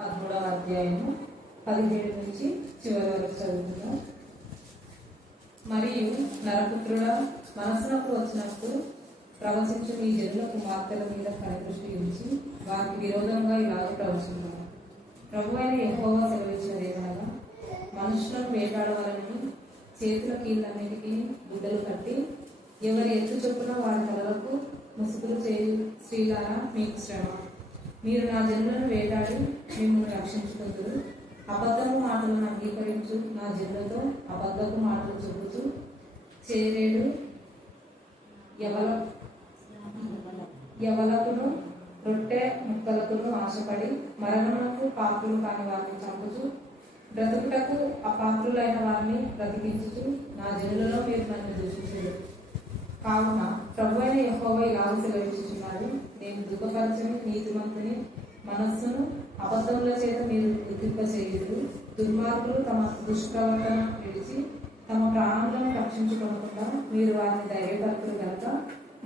13వ అధ్యాయము 17 నుంచి చివరి వరకు చదువుతున్నాం. మరియు నరపుత్రుడా, మనసునకు వచ్చినప్పుడు ప్రవచించు ఈ జనుల కుమార్తెల మీద కనిదృష్టి ఉంచి వారికి విరోధంగా ఇలాగ ప్రవచించారు. ప్రభువైన యెహోవా సెలవిచ్చినదేమనగా, మనుషులను వేటాడవాలని చేతుల కీళ్ళన్నిటికీ గుడ్డలు కట్టి ఎవరి ఎత్తు చొప్పున వారి తలలకు ముసుగులు చేయు స్త్రీలారా మీకు శ్రమ. మీరు నా జనులను వేటాడి మిమ్మల్ని రక్షించుకుంటారు. అబద్ధపు మాటలను అంగీకరించు నా జనులతో అబద్ధపు మాటలు చెబుతూ చేరేడు యవలకును రొట్టె ముక్కలకును ఆశపడి మరణమునకు పాత్రులు కాని వారిని చంపుచు బ్రతుకుటకు అపాత్రులైన వారిని బ్రతికించుచు నా జనులలో మీరు నన్ను దూషించరు. కావున ప్రభువైన యెహోవా ఇలాగ సెలవిస్తున్నాడు, నేను దుఃఖపరచని నీతిమంతుని మనస్సును అబద్ధముల చేత మీరు గుర్తింపచేయుదు. దుర్మార్గులు తమ దుష్ప్రవర్తన విడిచి తమ ప్రాణములను రక్షించుకోకుండా మీరు వారిని ధైర్యపరుతురు కనుక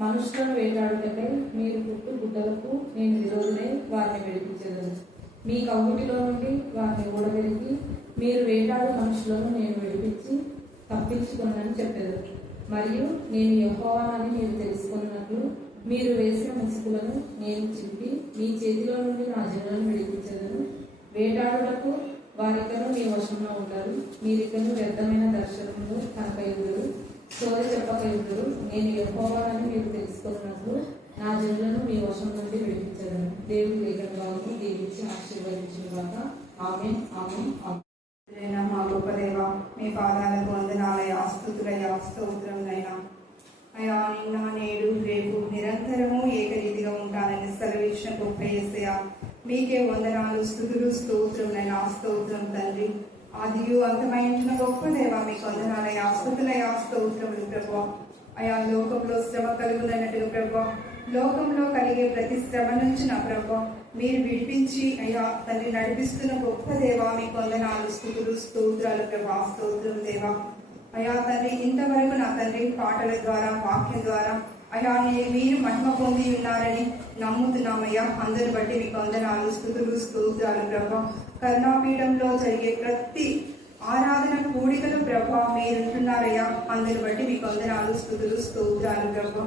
మనుషులను వేటాడుటకై మీరు పుట్టు గుడ్డలకు నేను విరోధులై వారిని విడిపించదు. మీ కవ్వుటిలో నుండి వారిని ఊడబెరికి మీరు వేటాడు మనుషులను నేను విడిపించి తప్పించుకున్నానని చెప్పారు. మరియు నేను యెహోవానని మీరు తెలుసుకున్నట్లు మీరు వేసిన ముసుగులను నేను చింపి మీ చేతిలో నుండి నా జనులను విడిపించదను. వేటాడుటకు వారికను మీ వశంలో ఉంటారు. మీరికను వ్యర్థమైన దర్శనంలో కనకయుదురు, సోది చెప్పకయుదురు. నేను యెహోవానని మీరు తెలుసుకున్నట్లు నా జనులను మీ వశం నుండి విడిపించదను. దేవుడు లేఖను దీవించి ఆశీర్వదించిన గాక. ఆమేన్, ఆమేన్, ఆమేన్. మా గొప్ప దేవ, మీ పాదాలకు వందనాలయ, స్తుతులయ, స్తోత్రములైనా. అయా, నిన్న నేడు రేపు నిరంతరము ఏకరీతిగా ఉంటానని సెలవిచ్చిన గొప్ప యేసయ్యా, మీకే వందనాలు, స్తుతులు, స్తోత్రములైనా. స్తోత్రం తండ్రి, ఆదియు అంతమైన గొప్ప దేవ, మీకు వందనాలయ, స్తుతులయ, స్తోత్రములు ప్రభువా. అయా, లోకంలో శ్రమ కలుగునన్నట్టుగా ప్రభువా, లోకంలో కలిగే ప్రతి శ్రమ నుంచి నా ప్రభువా మీరు విడిపించి అయ్యా తండ్రి నడిపిస్తున్న గొప్ప దేవా, మీకు వందనాలు, స్తుతులు, స్తోత్రాలు ప్రభా. స్తోత్రం దేవా. అయా తండ్రి, ఇంతవరకు నా తండ్రి పాటల ద్వారా వాక్యం ద్వారా అయా మీరు మహిమ పొంది ఉన్నారని నమ్ముతున్నామయ్యా. అందరి బట్టి మీకు వందనాలు, స్తుతులు, స్తోత్రాలు ప్రభా. కరుణాపీఠంలో జరిగే ప్రతి ఆరాధన కూడికలు ప్రభా మీరుంటున్నారయ్యా. అందరి బట్టి మీకు వందనాలు, స్తుతులు, స్తోత్రాలు ప్రభా.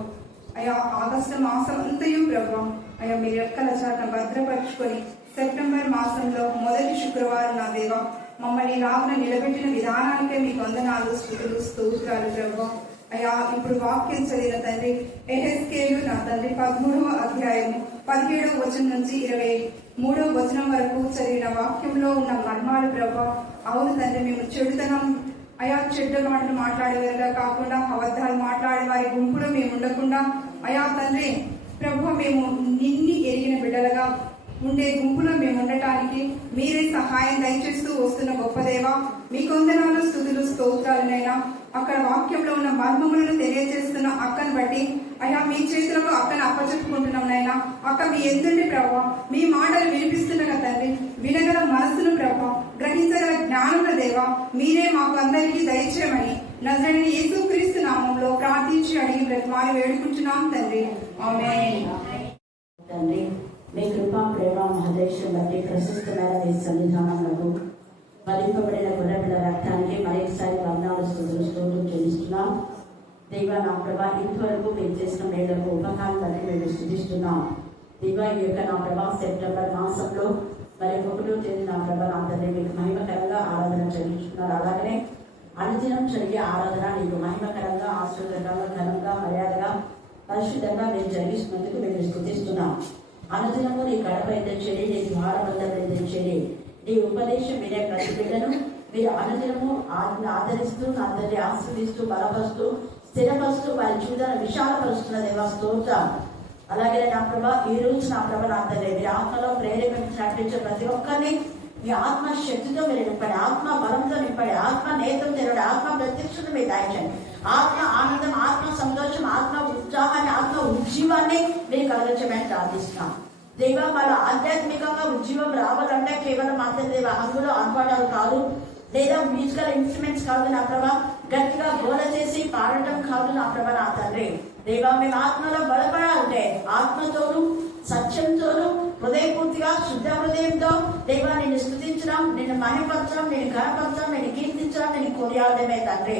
అయా, ఆగస్టు మాసం అంతయు ప్రభా అయా మీరు రెక్కల చాట భద్రపరుచుకొని సెప్టెంబర్ మాసంలో మొదటి శుక్రవారం నా దేవ మమ్మల్ని రావున నిలబెట్టిన విధానానికే మీకు వందనాలు, స్తుతులు, స్తోత్రాలు ప్రభా. అయా, ఇప్పుడు వాక్యం చదివిన తండ్రి యెహెజ్కేలు నా తండ్రి 13వ అధ్యాయము 17వ వచనం నుంచి 23వ వచనం వరకు చదివిన వాక్యంలో ఉన్న మర్మాలు ప్రభా. అవును తండ్రి, మేము చెడుతనం అయా చెడ్డ మాటలు మాట్లాడేవారుగా కాకుండా అబద్ధాలు మాట్లాడే వారి గుంపులో మేము ఉండకుండా అయా తండ్రి ప్రభు మేము నిన్ని ఎరిగిన బిడ్డలుగా ఉండే గుంపులో మేము ఉండటానికి మీరే సహాయం దయచేస్తూ వస్తున్న గొప్ప దేవా, మీకు వందనాలు, స్తుతులు, స్తోత్రాలనైనా. అక్కడ వాక్యంలో ఉన్న మర్మములను తెలియజేస్తున్న అక్కను బట్టి అయ్యా మీ చేతులకు అక్కను అప్పచెప్పుకుంటున్నాం నైనా. అక్క మీ ఎందుండి ప్రభా, మీ మాటలు వినిపిస్తున్న తండ్రి వినగల మనస్సును ప్రభా, గ్రహించగల జ్ఞానముల దేవా మీరే మాకు అందరికీ దయచేయమని నజరేయుడైన యేసుక్రీస్తు నామములో ప్రార్థించి అడిగి బ్రతిమాలి వేడుకుంటున్నాం తండ్రి. ఆమేన్. తండ్రి, మీ కృపా ప్రేమ మహదేశం బట్టి ప్రశస్తమైన మీ సన్నిధానములకు మరింపబడిన గొర్రెల రక్తానికి మరొకసారి వందనాలు, స్తుతులు, స్తోత్రం చెల్లిస్తున్నాం. దేవా నా ప్రభా, ఇంతవరకు మీరు చేసిన మేరకు ఉపకారం బట్టి మేము స్తుతిస్తున్నాం. దేవా, ఈ యొక్క నా ప్రభా సెప్టెంబర్ మాసంలో మరి 1వ తేదీ నా ప్రభా నా తండ్రి మీకు మహిమకరంగా ఆరాధన చెల్లిస్తున్నారు. అలాగనే అనుదినం జరిగే ఆరాధన నీకు మహిమకరంగా, ఆశ్చర్యకరంగా, ఘనంగా, మర్యాదగా, పరిశుద్ధంగా మేము జరిగిస్తున్నందుకు మేము స్తుతిస్తున్నాం. అనుదినము నీ గడప ఎదించండి, నీ ద్వారబంధం ఎదించండి. నీ ఉపదేశం వినే ప్రతి బిడ్డను మీరు అనుదినము ఆదరిస్తూ నా తండ్రి ఆశీర్దిస్తూ బలపరుస్తూ స్థిరపరుస్తూ వారి జీవితాన్ని విశాలపరుస్తున్న దేవా స్తోత్రం. అలాగే నా ప్రభా ఈ రోజు నా ప్రభ నా తండ్రి మీరు ఆత్మలో ప్రేరేపించి నడిపించే ప్రతి ఒక్కరిని మీ ఆత్మ శక్తితో మీరు నింపండి, ఆత్మ బలంతో నింపండి, ఆత్మ నేతం తెరవండి, ఆత్మ ప్రత్యక్షత మీరు దాయించండి. ఆత్మ ఆనందం, ఆత్మ సంతోషం, ఆత్మ ఉత్సాహాన్ని, ఆత్మ ఉజ్జీవాన్ని మీరు కలగచ్చమని ప్రార్థిస్తున్నాం. దేవ వాళ్ళ ఆధ్యాత్మికంగా ఉద్యోగం రావాలంటే కేవలం అంతే దేవ అందులో ఆర్భాటాలు కాదు, లేదా మ్యూజికల్ ఇన్స్ట్రుమెంట్స్ కాదు నా ప్రభా, గట్టిగా గోల చేసి పాడటం కాదు నా ప్రభ నా తండ్రి. దేవా మేము ఆత్మలో బలపడాలంటే ఆత్మతోనూ సత్యంతోనూ హృదయపూర్తిగా శుద్ధ హృదయంతో దేవా నేను స్తుతించడం, నేను మహిమపరచడం, నేను ఘనపరచడం, నేను కీర్తించడం, నేను కొనియాడమే తండ్రి.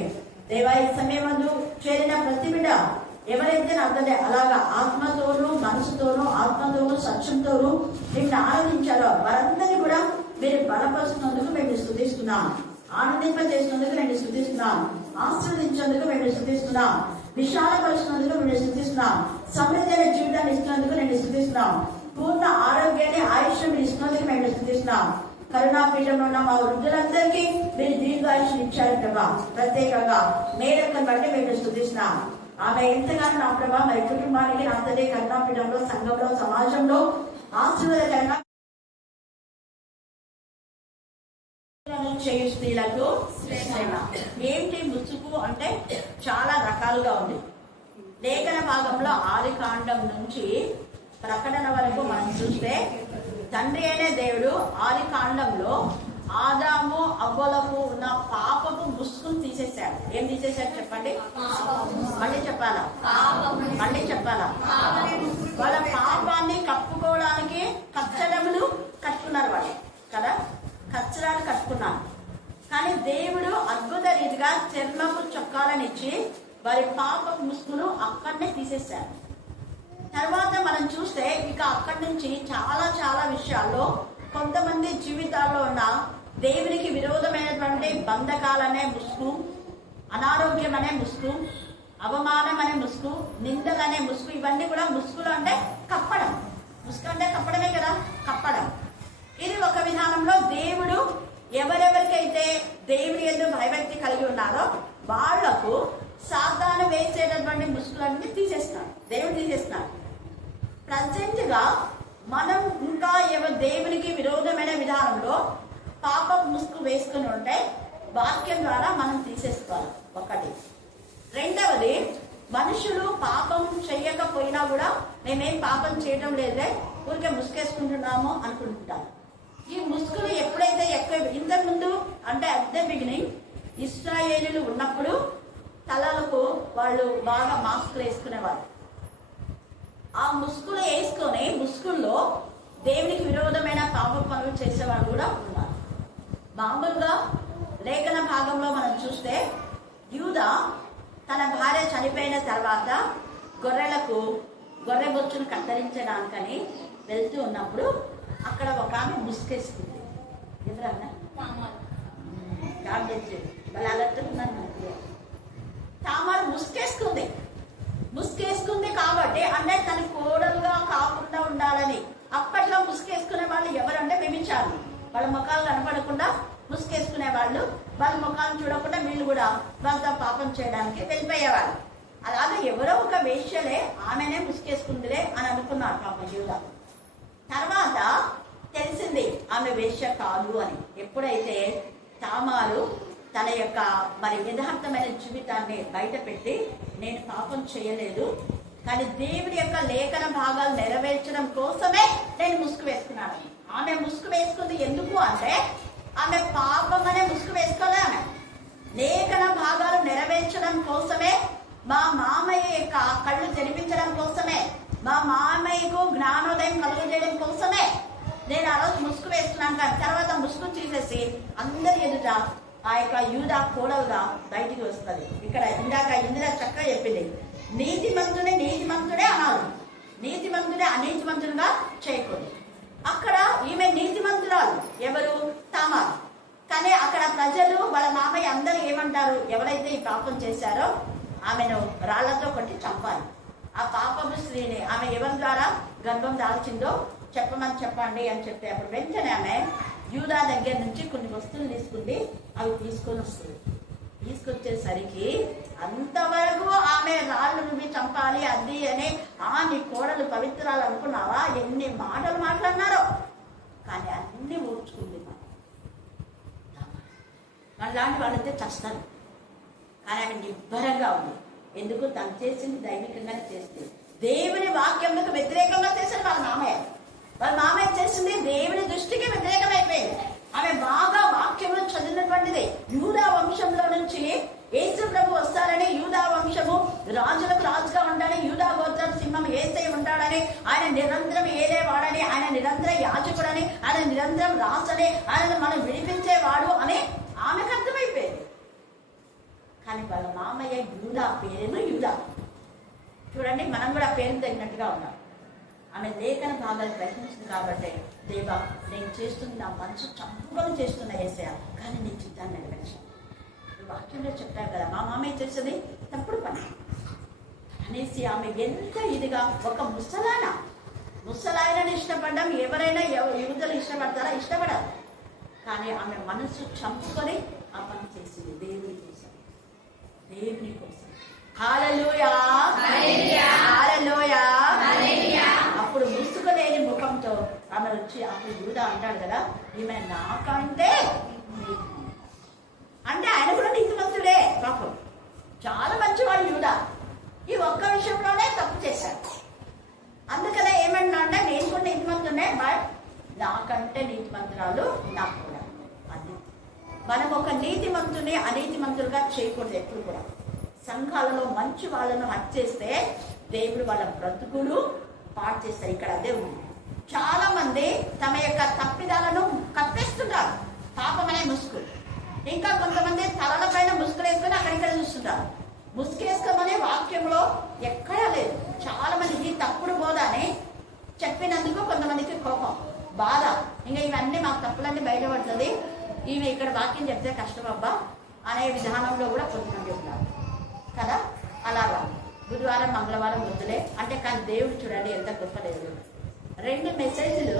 దేవా ఈ సమయమందు చేరిన ప్రతి బిడ్డ ఎవరైతే అర్థమే అలాగా ఆత్మతోనూ మనసుతోనూ ఆత్మతోనూ సత్యంతోనూ నిన్ను ఆరాధించారో వారందరినీ కూడా మీరు బలపరుస్తున్నందుకు మేము స్తుతిస్తున్నాం, ఆనందింపజేసినందుకు నేను స్తుతిస్తున్నాం, ఆశీర్వదించేందుకు మేము స్తుతిస్తున్నాం, విశాలపరిచినందుకు మేము స్తుతిస్తున్నాం, సమృద్ధైన జీవితాన్ని ఇస్తున్నందుకు నేను స్తుతిస్తున్నాం, పూర్ణ ఆరోగ్యాన్ని ఆయుష్యం ఇస్తున్నందుకు మేము స్తుతిస్తున్నాం. కరుణాపీఠంలో ఉన్న మా వృద్ధులందరికీ మీరు దీర్ఘాయుష్ని ఇచ్చారు ప్రభా. ప్రత్యేకంగా మేరక్కను బట్టి మేము స్తుతిస్తున్నాం. ఆమె ఎంతగానో నా ప్రభా మరి కుటుంబానికి నా తల్లి కరుణాపీఠంలో సంఘంలో సమాజంలో ఆశీర్వాదకరంగా చేయు స్త్రీలకు ఏంటి ముసుగు అంటే చాలా రకాలుగా ఉంది. లేఖన భాగంలో ఆదికాండం నుంచి ప్రకటన వరకు మనం చూస్తే తండ్రి అయిన దేవుడు ఆదికాండంలో ఆదాము అవ్వలకు ఉన్న పాపపు ముసుగును తీసేశాడు. ఏం తీసేశాడు చెప్పండి? మళ్ళీ చెప్పాలా? వాళ్ళ పాపాన్ని కప్పుకోవడానికి కచ్చడములు కట్టుకున్నారు వాళ్ళు కదా, కచ్చరాలు కట్టుకున్నారు. కానీ దేవుడు అద్భుత రీతిగా చర్మపు చొక్కాలనిచ్చి వారి పాపపు ముసుగును అక్కడనే తీసేశారు. తర్వాత మనం చూస్తే ఇక అక్కడి నుంచి చాలా చాలా విషయాల్లో కొంతమంది జీవితాల్లో ఉన్న దేవునికి విరోధమైనటువంటి బంధకాలనే ముసుగు, అనారోగ్యం అనే ముసుగు, అవమానం అనే ముసుగు, నిందలనే ముసుగు, ఇవన్నీ కూడా ముసుగులు అంటే కప్పడం. ముసుగు అంటే కప్పడమే కదా, కప్పడం. ఇది ఒక విధానంలో దేవుడు ఎవరెవరికైతే దేవుడి యందు భయభక్తి కలిగి ఉన్నారో వాళ్లకు సాతాను వేసేటటువంటి ముసుగులన్నీ తీసేస్తున్నాడు, దేవుడు తీసేస్తున్నాడు. ప్రజెంట్ గా మనం ఇంకా దేవునికి విరోధమైన విధానంలో పాప ముసుగు వేసుకుని ఉంటే వాక్యం ద్వారా మనం తీసేసుకోవాలి. ఒకటి. రెండవది, మనుషులు పాపం చెయ్యకపోయినా కూడా మేమేం పాపం చేయడం లేదే ఊరికే ముసుగేసుకుంటున్నాము అనుకుంటారు. ఈ ముసుగులు ఎప్పుడైతే ఇంతకుముందు అంటే అట్ ద బిగినింగ్ ఇశ్రాయేలీలు ఉన్నప్పుడు తలలకు వాళ్ళు బాగా మాస్కులు వేసుకునేవారు. ఆ ముసుగులు వేసుకొని ముసుగుల్లో దేవునికి విరోధమైన పాప పనులు చేసేవాళ్ళు కూడా ఉన్నారు. మామూలుగా లేఖన భాగంలో మనం చూస్తే యూదా తన భార్య చనిపోయిన తర్వాత గొర్రె బొచ్చును కత్తిరించడానికని వెళ్తూ ఉన్నప్పుడు అక్కడ ఒక ఆమె ముసుగేసుకుంది. ఎవరన్నా వాళ్ళు అలర్టున్నాను. తామారు ముసుగేసుకుంది కాబట్టి అంటే తన కోడలుగా కాకుండా ఉండాలని. అప్పట్లో ముసుగేసుకునే వాళ్ళు ఎవరంటే వ్యభిచారులు. వాళ్ళ ముఖాలు కనపడకుండా ముసుగేసుకునే వాళ్ళు, వాళ్ళ ముఖాలను చూడకుండా వీళ్ళు కూడా వాళ్ళతో పాపం చేయడానికి వెళ్ళిపోయేవాళ్ళు. అలాగే ఎవరో ఒక వేశ్యలే ఆమెనే ముసుగేసుకుందిలే అని అనుకున్నారు పాపం యూదా. తర్వాత తెలిసింది ఆమె వేశ్య కాదు అని. ఎప్పుడైతే తామారు తన యొక్క మరి యథార్థమైన జీవితాన్ని బయట పెట్టి నేను పాపం చేయలేదు కానీ దేవుడి యొక్క లేఖన భాగాలు నెరవేర్చడం కోసమే నేను ముసుగు వేసుకున్నాను. ఆమె ముసుగు వేసుకుంది ఎందుకు అంటే ఆమె పాపం అనే ముసుగు వేసుకోలే. ఆమె లేఖన భాగాలు నెరవేర్చడం కోసమే, మా మామయ్య యొక్క కళ్ళు తెరిపించడం కోసమే, మా మామయ్యకు జ్ఞానోదయం కలుగజేయడం కోసమే నేను ఆ రోజు ముసుగు వేసుకున్నాను. కానీ తర్వాత ముసుగు తీసేసి అందరి ఎదుట ఆ యొక్క యూదా కోడలుగా బయటికి వస్తుంది. ఇక్కడ ఇందాక ఇందిరా చక్కగా చెప్పింది, నీతిమంతుడే అనాలి, నీతిమంతుడే అనీతిమంతుడుగా చేయకూడదు. అక్కడ ఈమె నీతిమంతురాలు ఎవరు? తామారు. కానీ అక్కడ ప్రజలు వాళ్ళ మామయ్య అందరూ ఏమంటారు? ఎవరైతే ఈ పాపం చేశారో ఆమెను రాళ్లతో కొట్టి చంపాలి. ఆ పాపపు స్త్రీని ఆమె ఎవరి ద్వారా గర్భం దాల్చిందో చెప్పండి అని చెప్పి అప్పుడు వెంటనే ఆమె యూదా దగ్గర నుంచి కొన్ని వస్తువులు తీసుకుంది. అవి తీసుకొని వస్తుంది. తీసుకొచ్చేసరికి అంతవరకు ఆమె రాళ్ళు నువ్వు చంపాలి అది అని నీ కోడలు పవిత్రాలు అనుకున్నావా? ఎన్ని మాటలు మాట్లాడినారో కానీ అన్ని ఓర్చుకుంది. మనలాంటి వాళ్ళైతే చస్తారు. కానీ ఆమె నిబ్బరంగా ఉంది. ఎందుకు? తను చేసింది దైవికంగానే చేస్తుంది. దేవుని వాక్యంకు వ్యతిరేకంగా చేశారు వాళ్ళ మామయ్య చేసింది దేవుని దృష్టికి వ్యతిరేకమైపోయింది. ఆమె బాగా వాక్యంలో చదివినటువంటిది. యూదా వంశంలో నుంచి యేసు ప్రభు వస్తారని, యూదా వంశము రాజులకు రాజుగా ఉంటాడని, యూదా గోత్రం సింహం యేసయ్య ఉంటాడని, ఆయన నిరంతరం ఆయనను మనం విడిపించేవాడు అని ఆమెకు అర్థమైపోయింది. కానీ వాళ్ళ మామయ్య యూదా, పేరేమో యూదా. చూడండి, మనం కూడా పేరు తగినట్టుగా ఉన్నాం. ఆమె లేఖన భాగాలు గ్రహించింది కాబట్టి, దేవా నేను చేస్తుంది నా మనసు చంపుకొని చేస్తున్న యేసయ్య, కానీ నీ చిత్తాన్ని నెరవేర్చాను. వాక్యంలో చెప్పారు కదా, మా మామయ్య చేసేది తప్పుడు పని అనేసి ఆమె ఎంత ఇదిగా ఒక ముసలాయనని ఇష్టపడ్డాం. ఎవరైనా యువతలు ఇష్టపడతారా? ఇష్టపడాలి. కానీ ఆమె మనసు చంపుకొని ఆ పని చేసింది దేవుని కోసం, దేవుని కోసం. హల్లెలూయా, హల్లెలూయా. అప్పుడు ముసుగులేని ముఖంతో ఆమె వచ్చి, అప్పుడు యూదా అంటాడు కదా, ఈమె నాకంటే అంటే ఆయన కూడా నీతిమంతుడే పాపం, చాలా మంచివాడు యూదా. ఈ ఒక్క విషయంలోనే తప్పు చేశాడు. అందుకనే ఏమన్నా అంటే నేను కూడా నీతిమంతునే, బట్ నాకంటే నీతిమంతురాలు నాకు కూడా. అది మనం ఒక నీతిమంతుని అనీతిమంతులుగా చేయకూడదు ఎప్పుడు కూడా. సంఘాలలో మంచి వాళ్ళను హత్య చేస్తే దేవుడు వాళ్ళ బ్రతుకులు పాడు చేస్తారు. ఇక్కడ అదే ఉంది. చాలా మంది తమ యొక్క తప్పిదాలను కప్పేస్తుంటారు, పాపం అనే ముసుగు. ఇంకా కొంతమంది తలల పైన ముసుగులు వేసుకొని అక్కడిక్కడ చూస్తుంటారు. ముసుగేసుకోమనే వాక్యంలో ఎక్కడా లేదు. చాలా మందికి తప్పుడు బోధ అని చెప్పినందుకు కొంతమందికి కోపం, బాధ. ఇంకా ఇవన్నీ మాకు తప్పులన్నీ బయటపడుతుంది, ఈమె ఇక్కడ వాక్యం చెప్తే కష్టం అబ్బా అనే విధానంలో కూడా కొంతమంది ఉన్నారు కదా. అలాగా బుధవారం మంగళవారం వద్దులే అంటే, కానీ దేవుడు చూడండి ఎంత గొప్ప దేవుడు. 2 మెసేజ్లు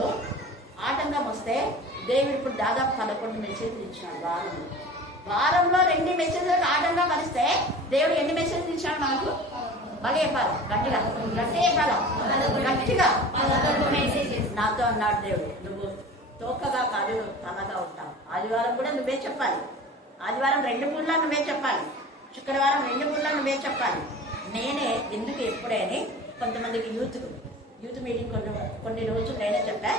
ఆటంకం వస్తే దేవుడు ఇప్పుడు దాదాపు 11 మెసేజ్లు ఇచ్చినాడు. వారంలో 2 మెసేజ్లకు ఆటంకం కలిస్తే దేవుడు ఎన్ని మెసేజ్లు ఇచ్చాడు మనకు? మళ్ళీ చెప్పాలి, గట్టిగా గట్టిగా. నాతో అన్నాడు దేవుడు, నువ్వు తోకగా కాదు తలగా ఉంటావు. ఆదివారం కూడా నువ్వే చెప్పాలి, ఆదివారం 2 పూట్ల నువ్వే చెప్పాలి, శుక్రవారం 2 పూట్ల నువ్వే చెప్పాలి. నేనే ఎందుకు ఎప్పుడే అని కొంతమందికి యూత్ మీటింగ్ కొన్ని రోజులు నేనే చెప్పా.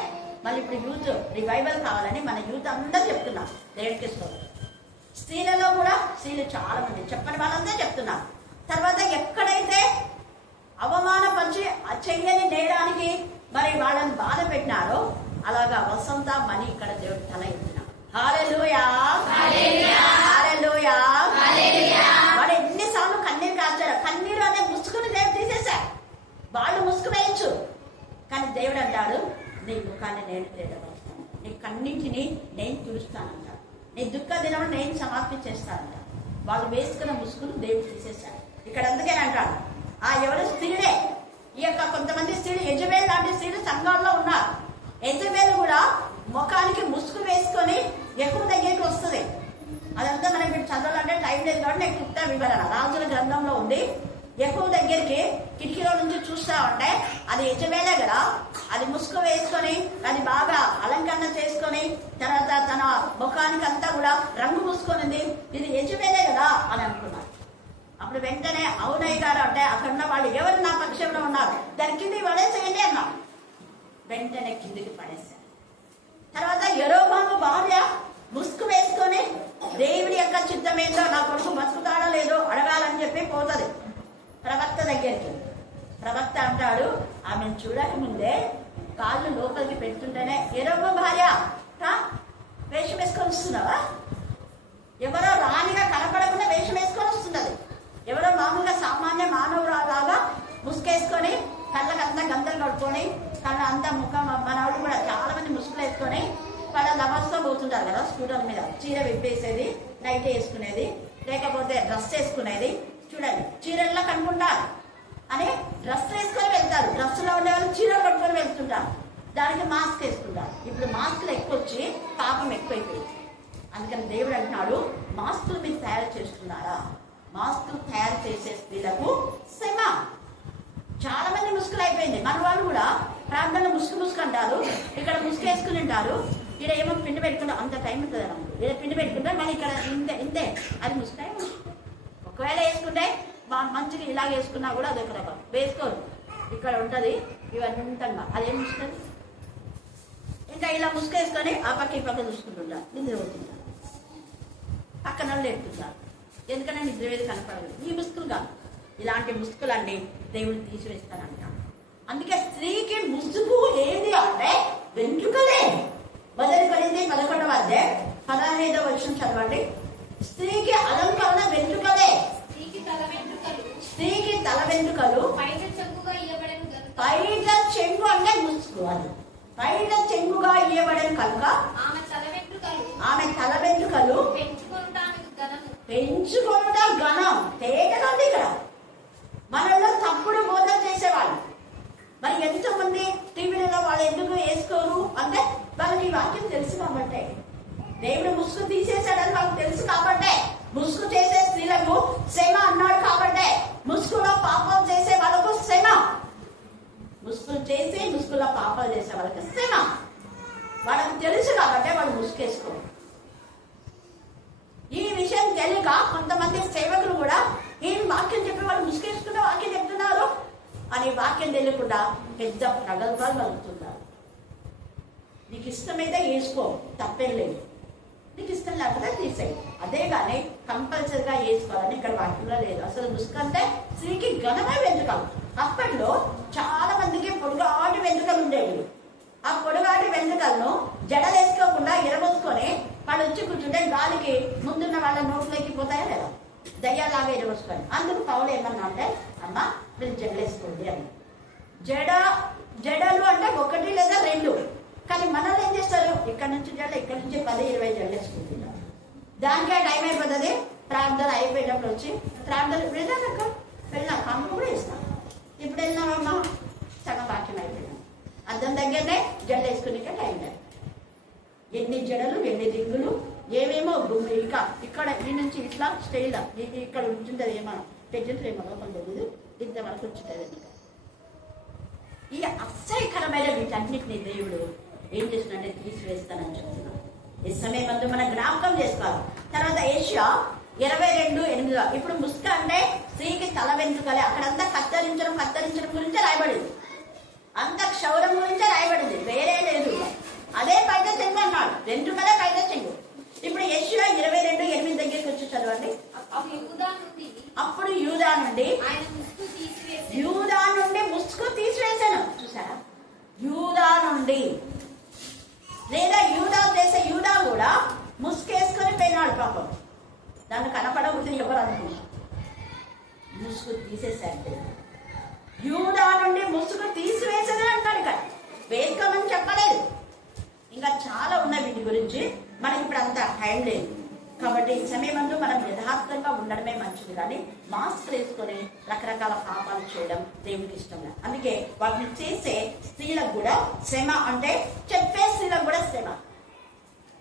మళ్ళీ ఇప్పుడు యూత్ రివైవల్ కావాలని మన యూత్ అందరూ చెప్తున్నాం. దేవుడికి ఇష్టం. స్త్రీలలో కూడా స్త్రీలు చాలా మంది చెప్పని వాళ్ళంతా చెప్తున్నారు. తర్వాత ఎక్కడైతే అవమానపరిచి చెయ్యని నేరానికి మరి వాళ్ళని బాధ పెట్టినారో అలాగా వసంత మని ఇక్కడ దేవుడు తల ఎత్తినాడు. హల్లెలూయా, హల్లెలూయా. వాడు ఎన్నిసార్లు కన్నీరు కాల్చారు. కన్నీరు అనే ముసుగుని దేవుడు తీసేశారు. వాళ్ళు ముసుగు వేయచ్చు, కానీ దేవుడు అంటాడు, నీ ముఖాన్ని నేను తేడపరుస్తాను, నీ కన్నింటిని నేను తుడుస్తానంటాడు, నీ దుఃఖ దినం నేను సమాప్తి చేస్తానంట. వాళ్ళు వేసుకున్న ముసుగును దేవుడు తీసేశాడు. ఇక్కడ అందుకని అంటాడు, ఎవరు స్త్రీలే, ఈ యొక్క కొంతమంది స్త్రీలు యజబేల్ లాంటి స్త్రీలు సంఘాల్లో ఉన్నారు. యజబేల్ కూడా ముఖానికి ముసుగు వేసుకొని ఎక్కువ దగ్గరికి వస్తుంది. అదంతా మనకి ఇప్పుడు చదవాలంటే టైం లేదు కాబట్టి నేను క్లుప్త వివరణ రాజుల గ్రంథంలో ఉంది. ఎక్కువ దగ్గరికి కిటికీలో నుంచి చూస్తా ఉంటే అది యజబేలే కదా. అది ముసుగు వేసుకొని అది బాగా అలంకరణ చేసుకొని తర్వాత తన ముఖానికి అంతా కూడా రంగు పూసుకొనింది, ఇది యజబేలే కదా అని అనుకున్నారు. అప్పుడు వెంటనే అవునయ్య గారు అంటే అక్కడున్న వాళ్ళు ఎవరు నా పక్షంలో ఉన్నారు, దాని కిందికి పడేసేయండి అన్నారు. వెంటనే కిందికి పడేశారు. తర్వాత యెరోబాము భార్య ముసుగు వేసుకొని దేవుడి యొక్క చిత్తం ఏంటో, నా కొడుకు బతుకుతాడో లేదో అడగాలని చెప్పి పోతుంది ప్రవక్త దగ్గరికి. ప్రవక్త అంటాడు, ఆమెను చూడకముందే కాళ్ళు లోపలికి పెడుతుంటేనే, యెరోబాము భార్య వేషం వేసుకొని వస్తున్నావా? ఎవరో రాణిగా కనపడకుండా వేషం వేసుకొని వస్తున్నది. ఎవరో మామూలుగా సామాన్య మానవురాలాగా ముసుకేసుకొని కళ్ళకంతా గంతలు కట్టుకొని కళ్ళ అంతా ముఖం, మన వాళ్ళు కూడా చాలా మంది ముసుగులు వేసుకొని వాళ్ళ లవర్స్తో పోతుంటారు కదా స్కూటర్ మీద. చీర విప్పేసేది, నైట్ వేసుకునేది, లేకపోతే డ్రెస్ వేసుకునేది. చూడండి, చీరల్లో కనుకుంటారు అని డ్రెస్ వేసుకొని వెళ్తారు. డ్రెస్సులో ఉండే వాళ్ళు చీరలు కట్టుకొని వెళ్తుంటారు, దానికి మాస్క్ వేసుకుంటారు. ఇప్పుడు మాస్కులు ఎక్కువ వచ్చి పాపం ఎక్కువైపోయింది. అందుకని దేవుడు అంటున్నాడు, మాస్కులు మీరు తయారు చేస్తున్నారా? మాస్కులు తయారు చేసే స్త్రీలకు శ్రమ. చాలా మంది ముసుగులు అయిపోయింది. మన వాళ్ళు కూడా ప్రాంతంలో ముసుగు అంటారు, ఇక్కడ ముసుగు వేసుకుని ఉంటారు. ఇక్కడ ఏమో పిండి పెట్టుకుంటారు, అంత టైం ఉంటుంది అన్నమాట. ఇక్కడ పిండి పెట్టుకుంటారు, కానీ ఇక్కడ ఇంతే అది ముసుగు. ఒకవేళ వేసుకుంటే మంచిగా ఇలాగ వేసుకున్నా కూడా అదొక రకం వేసుకోరు. ఇక్కడ ఉంటుంది ఇవన్నీ ఉంటాను, అదేం ముసుగుతుంది. ఇంకా ఇలా ముసుగు వేసుకొని ఆ పక్క ఈ పక్క చూసుకుంటుంటారు, నిద్రపోతుంటారు, పక్కన వాళ్ళు ఎత్తుంటారు. ఎందుకంటే నిద్రవేది కనపడదు. ఈ ముసుగులు కాదు, ఇలాంటి ముసుగులన్నీ దేవుడు తీసివేస్తానంట. అందుకే స్త్రీకి ముసుగు ఏది అంటే వెంట్రుకలే. మొదటి కొరింథీ 11వ అధ్యాయం 15వ వచనం చదవండి. స్త్రీకి అలంకరణ వెంట్రుకలే. స్త్రీకి తల వెంట్రుకలు పైట చెంగు అంటే ముసుగు. అది పైట చెంగుగా ఇయ్యబడను కనుక ఆమె తల వెంట్రుకలు పెంచుకొనుట ఘనం. తేటగా ఉంది ఇక్కడ. మనలో తప్పుడు బోధన చేసేవాళ్ళు మరి ఎంతో మంది టీవీలలో వాళ్ళు ఎందుకు వేసుకోరు అంటే వాళ్ళకి ఈ వాక్యం తెలుసు కాబట్టే. దేవుడు ముసుగు తీసేశాడని వాళ్ళకి తెలుసు కాబట్టే. ముసుగు చేసే స్త్రీలకు శ్రమ అన్నాడు కాబట్టే. ముసుగులో పాపాలు చేసే వాళ్ళకు శ్రమ. ముసుగులు చేసి ముసుగులో పాపాలు చేసే వాళ్ళకి శ్రమ. వాళ్ళకి తెలుసు కాబట్టే వాళ్ళు ముసుగేసుకోరు. ఈ విషయం తెలియక కొంతమంది సేవకులు కూడా ఈ వాక్యం చెప్పి వాళ్ళు ముసుగేసుకుంటే వాక్యం చెప్తున్నారు అని వాక్యం తెలియకుండా పెద్ద ప్రగల్భాలు కలుగుతున్నారు. నీకు ఇష్టమైతే వేసుకో, తప్పేం లేదు. నీకు ఇష్టం లేకపోతే తీసేయి. అదే కానీ కంపల్సరిగా వేసుకోవాలని ఇక్కడ వాక్యంలో లేదు. అసలు ముసుగు అంటే స్త్రీకి ఘనమే వెంట్రుకలు. అప్పట్లో చాలా మందికి పొడుగాటి వెంట్రుకలు ఉండేవి. ఆ పొడుగాటి వెంట్రుకలను జడలేసుకోకుండా ఇరవోసుకొని వాళ్ళు వచ్చి కూర్చుంటే గాలికి ముందున్న వాళ్ళ నోట్లోకి పోతాయా లేదా, దయ్యాలాగా ఇరవోసుకొని. అందుకు పౌలు ఏమన్నా అంటే, అమ్మ మీరు జడలేసుకోండి అని. జడలు అంటే 1 లేదా 2. కానీ మనల్ని ఏం చేస్తారు, ఇక్కడ నుంచి జడ, ఇక్కడ నుంచి 10-20 జడలు వేసుకుంటున్నారు. దానికే టైం అయిపోతుంది. ప్రార్థన అయిపోయినప్పుడు వచ్చి ప్రార్థన వెళ్ళాక అమ్మ కూడా ఇస్తాం. ఇప్పుడు వెళ్ళినామమ్మా సగం వాక్యం అయిపోయినాం. అద్దం దగ్గరనే జడలు వేసుకునే టైం లేదు. ఎన్ని జడలు, ఎన్ని రింగులు, ఏమేమో గుమ్మి. ఇంకా ఇక్కడ ఈ నుంచి ఇట్లా స్టైల్ ఇక్కడ ఉంచుంటుంది. ఏమో పెద్దలు ఏమో లోపల తెలియదు, ఇంతవరకు ఉంచుతుంది. ఈ అసహ్యకరమైన వీటన్నిటిని దేవుడు ఏం చేస్తున్నాడంటే తీసివేస్తానని చెప్తున్నాడు. ఈ సమయం అంతా మనం జ్ఞాపకం చేసుకోవాలి. తర్వాత ఏషియా 22:8. ఇప్పుడు ముసుక అంటే స్త్రీకి తల వెంట్రుకలే. అక్కడంతా కత్తరించడం గురించే రాయబడింది. అంత క్షౌరం గురించే రాయబడింది, వేరే లేదు. అదే పైట చెంగు అన్నాడు, వెంట్రుకలే పైట చెంగు. ఇప్పుడు యెషయా 22:8 దగ్గరికి వచ్చి చదవండి. అప్పుడు యూదా నుండి ముసుగు తీసివేశాను. చూసారా, యూదా నుండి లేదా యూదా చేసే యూదా కూడా ముసుగేసుకొని పోయినాడు పాపం. దాన్ని కనపడకూడదు ఎవరు అనుకున్నారు. ముసుగు తీసేశాడు. యూదా నుండి ముసుగు తీసివేసేదని అంటాడు. ఇక్కడ వేసుకోమని చెప్పలేదు. ఇంకా చాలా ఉన్నాయి వీటి గురించి. మనకి ఇప్పుడు అంత టైం లేదు కాబట్టి ఈ సమయం అందు మనం యథార్థంగా ఉండడమే మంచిది. కానీ మాస్క్ వేసుకొని రకరకాల పాపాలు చేయడం దేవుడికి ఇష్టం లేదు. అందుకే వాటిని చేసే స్త్రీలకు కూడా శ్రమ. అంటే చెప్పే స్త్రీలకు కూడా శ్రమ.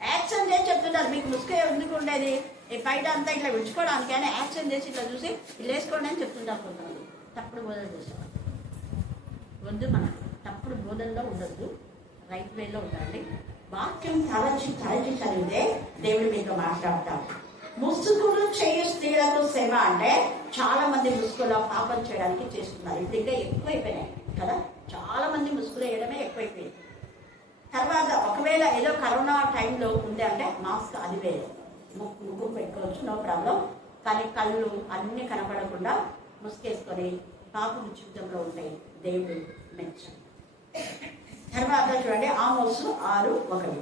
యాక్షన్ చేసి చెప్తున్నారు, మీకు ముసుగు ఎందుకు ఉండేది, ఈ బయట అంతా ఇట్లా విడుచుకోవడానికి అని యాక్షన్ చేసి ఇట్లా చూసి ఇట్లా వేసుకోండి అని చెప్తుంటారు కొంతమంది. తప్పుడు బోధన చేసేవాళ్ళు వద్దు. మనం తప్పుడు బోధనలో ఉండద్దు, రైట్ వేలో ఉండాలి. వాక్యం తలచి చదివితే దేవుడు మీతో మాట్లాడతాడు. ముసుగులు చేయు స్త్రీలకు శ్రమ అంటే చాలా మంది ముసుగులో పాపం చేయడానికి చేస్తున్నారు. ఇప్పుడు ఇంకా ఎక్కువైపోయినాయి కదా, చాలా మంది ముసుగులు వేయడమే ఎక్కువైపోయింది. తర్వాత ఒకవేళ ఏదో కరోనా టైంలో ఉంది అంటే మాస్క్ అది వేరే, ముగ్గు పెట్టుకోవచ్చు, నో ప్రాబ్లం. కానీ కళ్ళు అన్ని కనపడకుండా ముసుగేసుకొని పాపం జీవితంలో ఉంటాయి. దేవుడు మెచ్చాడు. తర్వాత చూడండి, ఆమోసు 6:1.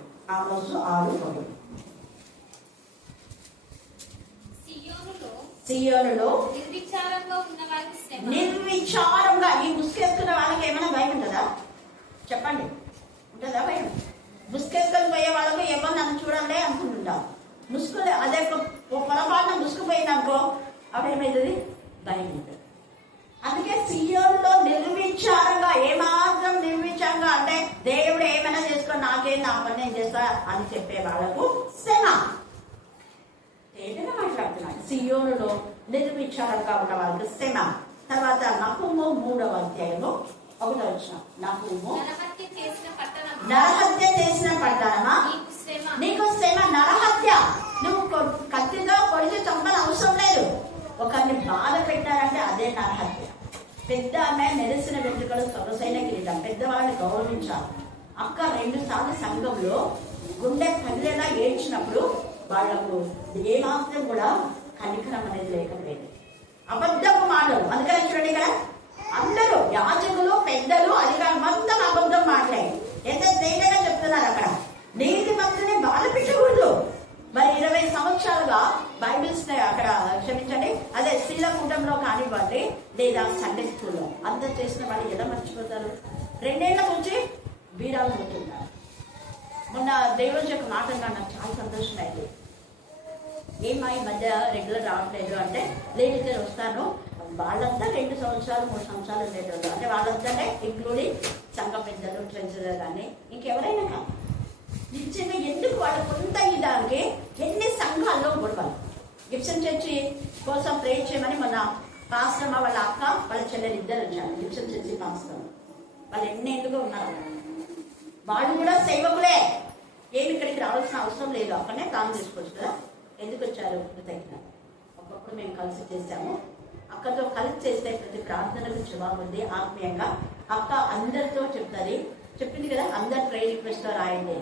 సియోనులో నిర్విచారంగా ఈ ముసుగేసుకున్న వాళ్ళకి ఏమైనా భయం ఉంటుందా చెప్పండి? ఉంటుందా భయం? ముసుగేసుకొని పోయే వాళ్ళకు ఏమో నన్ను చూడండి అనుకుంటుంటాం. ముసుగు అదే పొరపాటున ముసుగుపోయిందనుకో అప్పుడు ఏమవుతుంది? భయం అవుతుంది. అందుకే సియోనులో నిర్విచారంగా, ఏమాత్రం నిర్విచారంగా అంటే దేవుడు ఏమైనా చేసుకో, నాకేం, నా పని నేను చేస్తా అని చెప్పే వాళ్ళకు శ్రమ. ఏంటనే మాట్లాడుతున్నాడు. సియోనులో నిర్విచారంగా ఉన్న వాళ్ళకి శ్రమ. తర్వాత నహూము 3వ అధ్యాయము 1వ వచనం. నహూము, నరహత్య చేసిన పట్టణమా నీకు శ్రమ. నరహత్య, నువ్వు కత్తితో పొడిచి చంపని అవసరం లేదు. ఒకరిని బాధ పెట్టారంటే అదే నరహత్య. పెద్ద ఆమె మెరిసిన వెంట్రుకలు సొగసైన కిరీటం. పెద్దవాళ్ళని గౌరవించాలి. అక్క 2 సార్లు సంఘంలో గుండె పగిలేలా ఏడ్చినప్పుడు వాళ్లకు ఏమాత్రం కూడా కనికరం అనేది లేకపోయింది. అబద్ధపు మాటలు. అందుకని చూడండి, ఇక్కడ అందరూ యాజకులు, పెద్దలు, అధికారులు మొత్తం అబద్ధం మాట్లాడి ఎంత ధైర్యంగా చెప్తున్నారు. అక్కడ నీతిమంతుని బాధ పెట్టకూడదు. మరి 20 సంవత్సరాలుగా బైబిల్స్ అక్కడ క్షమించండి, అదే స్త్రీల కూటంలో కానివ్వండి లేదా సండే స్కూల్లో అంత చేసిన వాళ్ళు ఎలా మర్చిపోతారు? 2 ఏళ్ల నుంచి వీరాలు ఉంటున్నారు. మొన్న దేవుడి యొక్క మాట నాకు చాలా సంతోషం అయింది. ఏమా ఈ మధ్య రెగ్యులర్ రావట్లేదు అంటే, లేకపోతే వస్తాను. వాళ్ళంతా 2 సంవత్సరాలు 3 సంవత్సరాలు ఉండేటోళ్ళు. అంటే వాళ్ళంతానే ఇంక్లూడింగ్ సంఘ పెద్దలు, ట్రెజరర్ కానీ ఇంకెవరైనా కానీ నిజంగా ఎందుకు వాళ్ళ కొంత ఇదానికి ఎన్ని సంఘాల్లో గొడవలు. గిబ్సన్ చర్చి కోసం ప్రే చేయమని మన పాస్టమ్మ వాళ్ళ అక్క వాళ్ళ చెల్లెలు 2 వచ్చారు. గిబ్సన్ చర్చి పాస్టమ్ వాళ్ళు ఎన్నేళ్ళుగా ఉన్నారు. వాళ్ళు కూడా సేవకులే. ఏమి ఇక్కడికి రావాల్సిన అవసరం లేదు, అక్కడనే కాల్ చేసుకోవచ్చు కదా. ఎందుకు వచ్చారు? కృతజ్ఞత. ఒకప్పుడు మేము కలిసి చేసాము. అక్కతో కలిసి చేస్తే ప్రతి ప్రార్థనకు జవాబు ఉంది. ఆత్మీయంగా అక్క అందరితో చెప్పింది కదా, అందరు ప్రేయర్ రిక్వెస్ట్ రాయండి.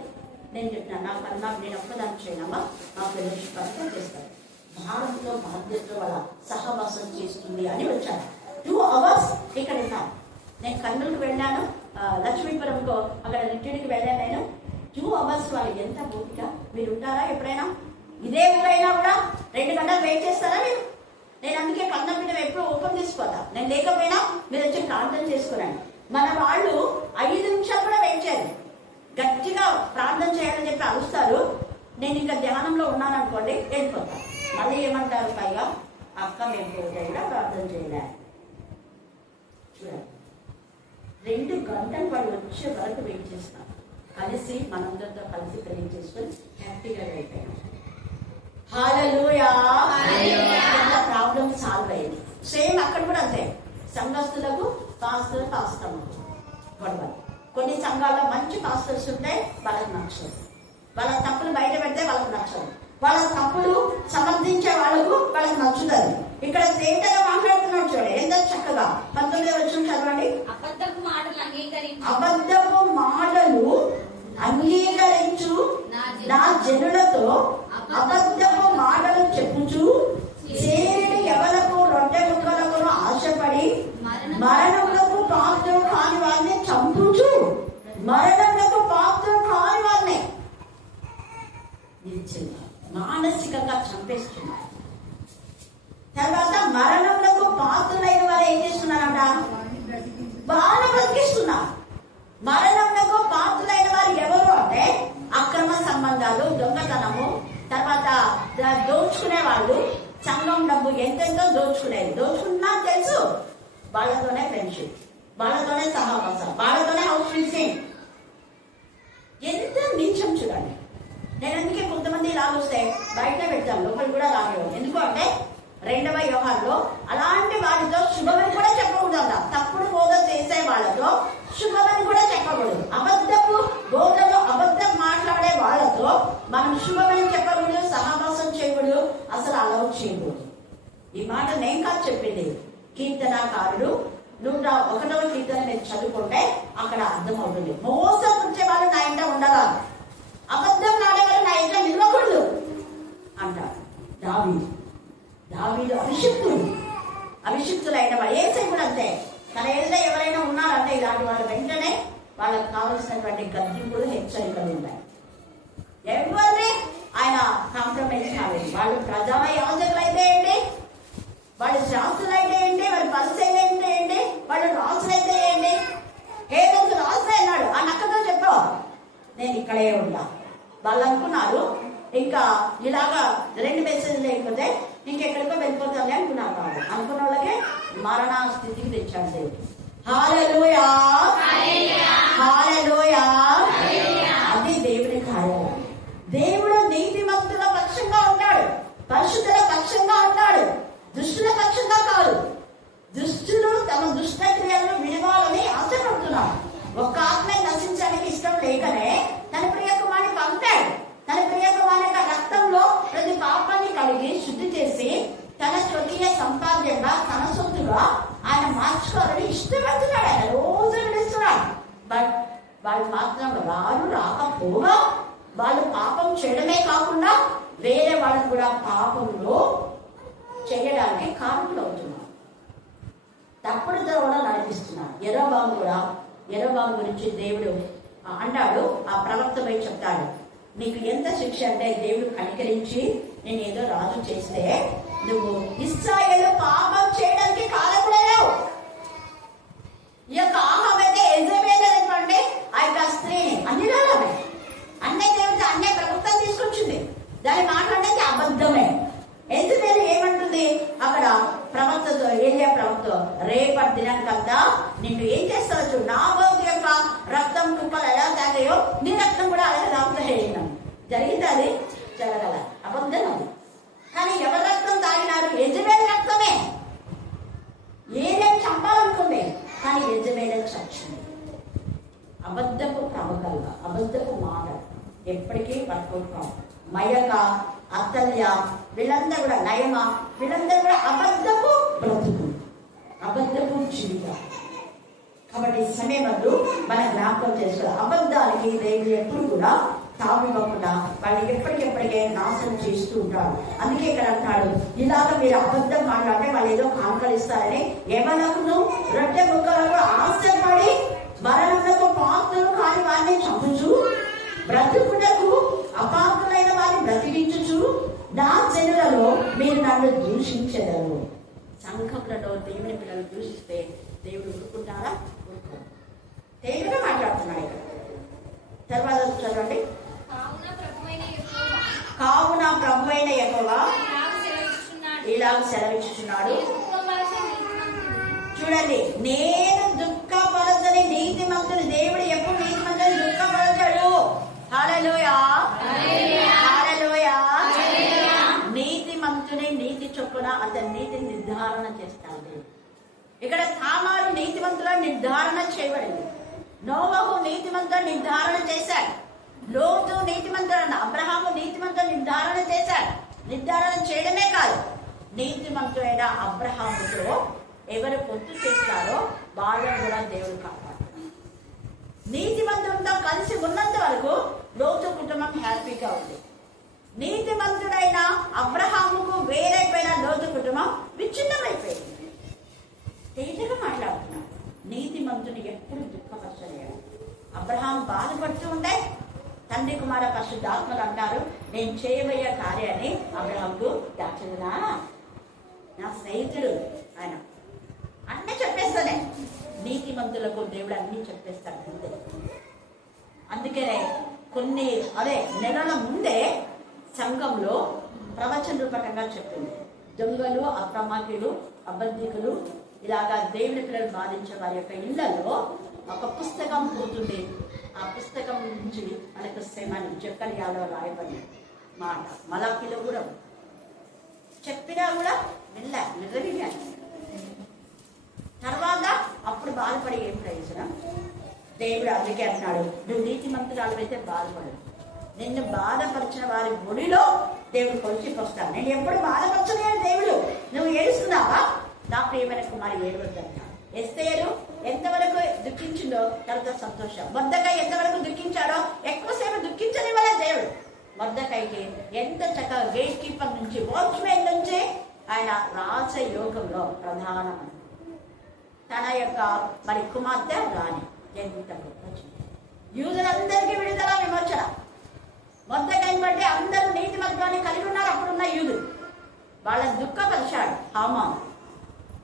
నేను చెప్పినాను, నాకు అన్నా నేను ఒక్కదాన్ని చేయనమ్మా, మా ఫెలోషిప్ అంతా చేస్తాను. భారంతో బాధ్యతతో వాళ్ళ సహవాసం చేస్తుంది అని వచ్చాను. 2 hours ఇక్కడ ఉన్నాను. నేను కర్నూలుకు వెళ్ళాను, లక్ష్మీపురంకు అక్కడ రిట్రీట్కి వెళ్ళాను. నేను 2 hours వాళ్ళు ఎంత ఓపిక. మీరు ఉంటారా ఎప్పుడైనా? ఇదే ఊరైనా కూడా 2 గంటలు వెయిట్ చేస్తారా మీరు? నేను అందుకే కన్నపీఠం ఎప్పుడు ఓపెన్ చేసుకోదా. నేను లేకపోయినా మీరు వచ్చి ప్రార్థన చేసుకున్నాను. మన వాళ్ళు 5 నిమిషాలు కూడా వెయిట్ చేయరు. గట్టిగా ప్రార్థన చేయాలని చెప్పి అరుస్తారు. నేను ఇంకా ధ్యానంలో ఉన్నాను అనుకోండి, వెళ్ళిపోతాను. మళ్ళీ ఏమంటారు పైగా, అక్క మేము కూడా ప్రార్థన చేయలే. చూడండి, 2 గంటలు వాళ్ళు వచ్చే వరకు వెయిట్ చేస్తాం. కలిసి మనందరితో కలిసి పెళ్లి చేసుకొని హ్యాపీగా అయిపోయాం. హల్లెలూయా. ప్రాబ్లం సాల్వ్ అయ్యింది. సేమ్ అక్కడ కూడా అంతే. సంఘస్థులకు పాస్టర్లు గొడవ. కొన్ని సంఘాల్లో మంచి పాస్టర్స్ ఉంటే వాళ్ళకి నచ్చదు. వాళ్ళ తప్పులు బయట పెడితే వాళ్ళకి నచ్చదు. వాళ్ళ తప్పులు సమర్థించే వాళ్ళకు వాళ్ళకి నచ్చుతుంది. ఇక్కడ తేటగా మాట్లాడుతున్నాడు చూడండి ఎంత చక్కగా. 19వ వచనం చదవండి. అబద్ధపు మాటలు అంగీకరించు నా జనులతో అబద్ధపు మాటలు చెప్పుచు చేరి ఎవలకు రొట్టె ముక్కలకు ఆశపడి మరణములకు పాత్రలు కాని వారిని చంపుచు మరణములకు పాత్రలు కాని వారిని మానసికంగా చంపేస్తున్నారు. తర్వాత మరణములకు పాత్రలైన వారు ఏం చేస్తున్నారంట? బాగా బ్రతికిస్తున్నారు. మరణములకు పాత్రలైన వారు ఎవరు అంటే అక్రమ సంబంధాలు, దొంగతనము, తర్వాత దోచుకునే వాళ్ళు, సంఘం డబ్బు ఎంతెంతో దోచుకున్నా తెలుసు. వాళ్ళతోనే ఫ్రెండ్షిప్, వాళ్ళతోనే సహవాసం, వాళ్ళతోనే హౌస్ ఫిక్సింగ్. ఎంత నీచం చూడండి. నేను అందుకే కొంతమంది ఇలాగొస్తే బయట పెడతాను, లోపలి కూడా రాగేవారు. ఎందుకు అంటే 2వ యోహానులో అలాంటి వారితో శుభమని కూడా చెప్పకూడదు. తప్పుడు బోధ చేసే వాళ్ళతో శుభమని కూడా చెప్పకూడదు. అబద్ధపు బోధలో అబద్ధం మాట్లాడే వాళ్ళతో మనం శుభమని చెప్పకూడదు, సహవాసం చేయకూడదు, అసలు అలౌ చేయకూడదు. ఈ మాట నేను కాదు చెప్పింది, కీర్తనాకారుడు 101వ కీర్తన మీరు చదువుకుంటే అక్కడ అర్థమవుతుంది. మోసం వచ్చే వాళ్ళు నా ఇంట ఉండగా, అబద్ధం ఆడేవాళ్ళు నా ఇంట నిలవకూడదు అంటారు. దావీదు అభిషిక్తులైన వాడు. ఏసై కూడా అంతే. తన ఏళ్ళ ఎవరైనా ఉన్నారంటే ఇలాంటి వాళ్ళు వెంటనే వాళ్ళకి కావలసినటువంటి గద్దింపులు, హెచ్చరికలు ఉంటాయి. ఎవరిని ఆయన కాంప్రమైజ్ కాలేదు. వాళ్ళు ప్రధాన యాజకులు అయితే ఏంటి, వాళ్ళు శాస్త్రులు అయితే ఏంటి, వాళ్ళ పరిచయం అయితే ఏంటి, వాళ్ళు రాసులు అయితే ఏంటి. ఏ రోజు రాసు అన్నాడు, ఆ నక్కతో చెప్పావు నేను ఇక్కడే ఉంటా. వాళ్ళు అనుకున్నారు ఇంకా ఇలాగా 2 మెసేజ్లు లేకపోతే ఇంకెక్కడికో వెళ్ళిపోతానే అనుకున్నారు. వాళ్ళు అనుకున్న వాళ్ళకే మరణ స్థితికి తెచ్చాడు దేవుడు. హల్లెలూయా, హల్లెలూయా. అది దేవుని కార్యం. దేవుడు నీతిమంతుల పక్షంగా ఉంటాడు, పరిశుద్ధుల పక్షంగా ఉంటాడు, దుష్టుల పక్షంగా కాదు. దుష్టులు తమ దుష్ట క్రియలను విడవాలని ఆశపడుతున్నారు. ఒక్క ఆత్మ నశించడానికి ఇష్టం లేకనే తన ప్రియకుమారుని పంపాడు. తన ప్రియకుమారుని యొక్క రక్తంలో ప్రతి పాపాన్ని కలిగి శుద్ధి చేసి తన స్వకీయ సంపాద్యంగా, తన సొత్తుగా ఆయన మార్చుకోవాలని ఇష్టపడుతున్నాడు. ఆయన రోజు విడుస్తున్నాడు. బట్ వాళ్ళు మాత్రం రాకపోగా వాళ్ళు పాపం చేయడమే కాకుండా వేరే వాళ్ళని కూడా పాపంలో చేయడానికి కారకులు అవుతున్నారు. తప్పుడు ద్వారా నడిపిస్తున్నారు. యెరొబాము గురించి దేవుడు అంటాడు, ఆ ప్రవక్తపై చెప్తాడు, నీకు ఎంత శిక్ష అంటే దేవుడు కనికరించి నేను ఏదో రాజు చేస్తే నువ్వు ఇశ్రాయేలు పాపం చేయడానికి కారకుడలేవు. ఈ యొక్క ఆహాబు అయితే యెజబెల్ అనేటువంటి ఆ యొక్క స్త్రీని అన్ని రాలమే అన్నే దేవుడు అన్నే ప్రభుత్వం తీసుకొచ్చింది. దాని మాట్లాడితే అబద్ధమే. యెజబెల్ ఏమంటుంది అక్కడ ప్రవక్తతో, ఏలియా ప్రవక్త, రేపటి దినానికంతా నిన్ను ఏం చేస్తావు చూడు, నాబోతు యొక్క రక్తం కుప్పలు ఎలా తాగాయో నీ రక్తం కూడా అలాగే తాగుతాయి. జరిగింది అది జరగల, అబద్ధం అది. కానీ ఎవరి రక్తం తాగినారు? యెజబెల్ రక్తమే. ఏలియా చంపాలనుకుంది కానీ యెజబెల్ చచ్చింది. అబద్ధపు ప్రవక్తలుగా అబద్ధపు మాట ఎప్పటికీ వర్కౌట్ కాదు. మయక, అత్తల్య, వీళ్ళందరూ కూడా నయమ, వీళ్ళందరూ కూడా అబద్ధపు బ్రతుకు, అబద్ధపు జీవితం. కాబట్టి ఈ సమయంలో మన జ్ఞాపకం చేసుకోవాలి. అబద్ధానికి దేవుడు ఎప్పుడు కూడా తావివ్వకుండా వాళ్ళు ఎప్పటికెప్పటికే నాశనం చేస్తూ ఉంటాడు. అందుకే ఇక్కడ అంటాడు, ఇలాగ మీరు అబద్ధం మాట్లాడితే వాళ్ళు ఏదో కాంకలిస్తారని ఎవరకును రొట్టె ముక్కలకు ఆశపడి మరణములకు పాత్రలు కాని వారిని చంపుచు బ్రతుకుటకు అపాత్రులైన వారిని బ్రతికించుచు నా జనులలో మీరు నన్ను దూషించెదరు. సంఘములలో దేవుని పిల్లలు దూషిస్తే దేవుడు ఊరుకుంటారా? ఊరుకోరు. దేవుడు మాట్లాడుతున్నాడు ఇక్కడ. తర్వాత చదవండి. కావున ప్రభువైన యెహోవా ఇలాగ సెలవిచ్చుచున్నాడు. చూడండి, నేను దుఃఖపరచని నీతిమంతుని. దేవుడు ఎప్పుడు నీతిమంతుని దుఃఖపరచడు. హల్లెలూయా, హల్లెలూయా. నీతిమంతుని నీతి చొప్పున అతని నీతిని నిర్ధారణ చేస్తాడు. ఇక్కడ తామారు నీతిమంతులను నిర్ధారణ చేయబడింది. నోవహు నీతిమంతులను నిర్ధారణ చేశాడు. లోతు నీతిమంతులను, అబ్రహాము నీతిమంతులను నిర్ధారణ చేశాడు. నిర్ధారణ చేయడమే కాదు, నీతిమంతుడైన అబ్రహాముతో ఎవరు పొత్తు చేస్తారో వాళ్ళని కూడా దేవుడు కాపాడుతాడు. నీతిమంతులతో కలిసి ఉన్నంత వరకు లోతు కుటుంబం హ్యాపీగా ఉంది. నీతిమంతుడైన అబ్రహాముకు వేరైపోయిన లోతు కుటుంబం విచ్ఛిన్నమైపోయింది. తేజగా మాట్లాడుతున్నాడు. నీతిమంతుని ఎప్పుడు దుఃఖపరచలేడు. అబ్రహాం బాధపడుతూ ఉంటే తండ్రి కుమార పరిశుద్ధాత్మలు అంటారు, నేను చేయబోయే కార్యాన్ని అబ్రహాంకు దాచదునా, నా స్నేహితుడు ఆయన అన్నీ చెప్పేస్తానే. నీతిమంతులకు దేవుడు అన్నీ చెప్పేస్తాడు. అందుకనే కొన్ని నెలల ముందే సంఘంలో ప్రవచన రూపకంగా చెప్పింది, దొంగలు, అప్రమాకులు, అబద్ధికులు, ఇలాగా దేవుని పిల్లలు బాధించే వారి యొక్క ఇళ్లలో ఒక పుస్తకం పోతుంది. ఆ పుస్తకం నుంచి మనకు శ్రమని జకర్యాలో రాయబడి మాట మలాకిలో కూడా చెప్పినా కూడా నిర్వహించాలి. తర్వాత అప్పుడు బాధపడి ఏం ప్రయోజనం? దేవుడు అందుకే అంటున్నాడు, నువ్వు నీతిమంతురాలు అయితే బాధపడదు. నిన్ను బాధపరిచిన వారి గుడిలో దేవుడు కొలిచిపోస్తాడు. నేను ఎప్పుడు బాధపరచలేను దేవుడు. నువ్వు ఏడుస్తున్నావా? నా ప్రియమైన కుమారి ఏడవద్దంటాడు. ఎస్తేరు ఎంతవరకు దుఃఖించిందో తర్వాత సంతోషం. మొర్దెకై ఎంతవరకు దుఃఖించాడో ఎక్కువసేపు దుఃఖించనివ్వలే దేవుడు. మొర్దెకైకి ఎంత చక్కగా గేట్ కీపర్ నుంచి, వాచ్మెన్ నుంచి ఆయన రాజయోగంలో ప్రధానమంత్రి, తన యొక్క కుమార్తె రాణి ఎంత యూదులందరికీ విడుదల, విమోచన. మొర్దెకైని బట్టి అందరూ నీతిమంతులని కలిగి ఉన్నారు. అప్పుడున్న యూదులు వాళ్ళని దుఃఖపరిచాడు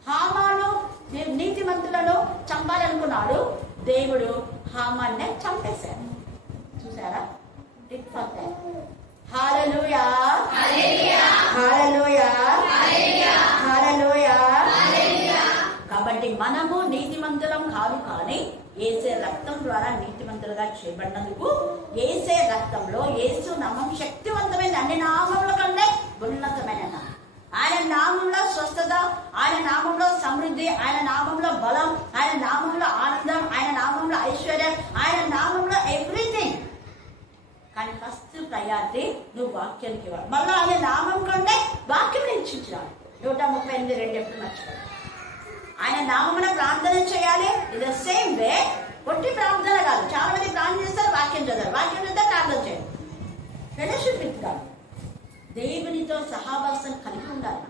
హామాను నీతిమంతులను చంపాలనుకున్నాడు. దేవుడు హామాన్నే చంపేశాడు. చూసారా? హల్లెలూయా, హల్లెలూయా, హల్లెలూయా. కాబట్టి మనము నీతిమంతులం కాదు, కానీ యేసే రక్తం ద్వారా నీతిమంతులుగా చేయబడినందుకు యేసే రక్తంలో యేసు నామం శక్తివంతమైన అన్ని నామముల కంటే ఉన్నతమైన నామం. ఆయన నామంలో స్వస్థత, ఆయన నామంలో సమృద్ధి, ఆయన నామంలో బలం, ఆయన నామంలో ఆనందం, ఆయన నామంలో ఐశ్వర్యం, ఆయన నామంలో ఎవ్రీథింగ్. కానీ ఫస్ట్ ప్రయారిటీ నువ్వు వాక్యానికి ఇవ్వాలి. మళ్ళీ ఆయన నామం కంటే వాక్యం ఇచ్చించాలి. 138 ఎప్పుడు మర్చిపోయి ఆయన నామమున ప్రార్థన చేయాలి. ఇది సేమ్ వే. కొట్టి ప్రార్థన కాదు. చాలా మంది ప్రార్థన చేస్తారు, వాక్యం చదవాలి, వాక్యం చదివితే ప్రార్థన చేయాలి. ఫెలోషిప్ విత్ గాడ్, దేవునితో సహవాసం కలిగి ఉండాలి.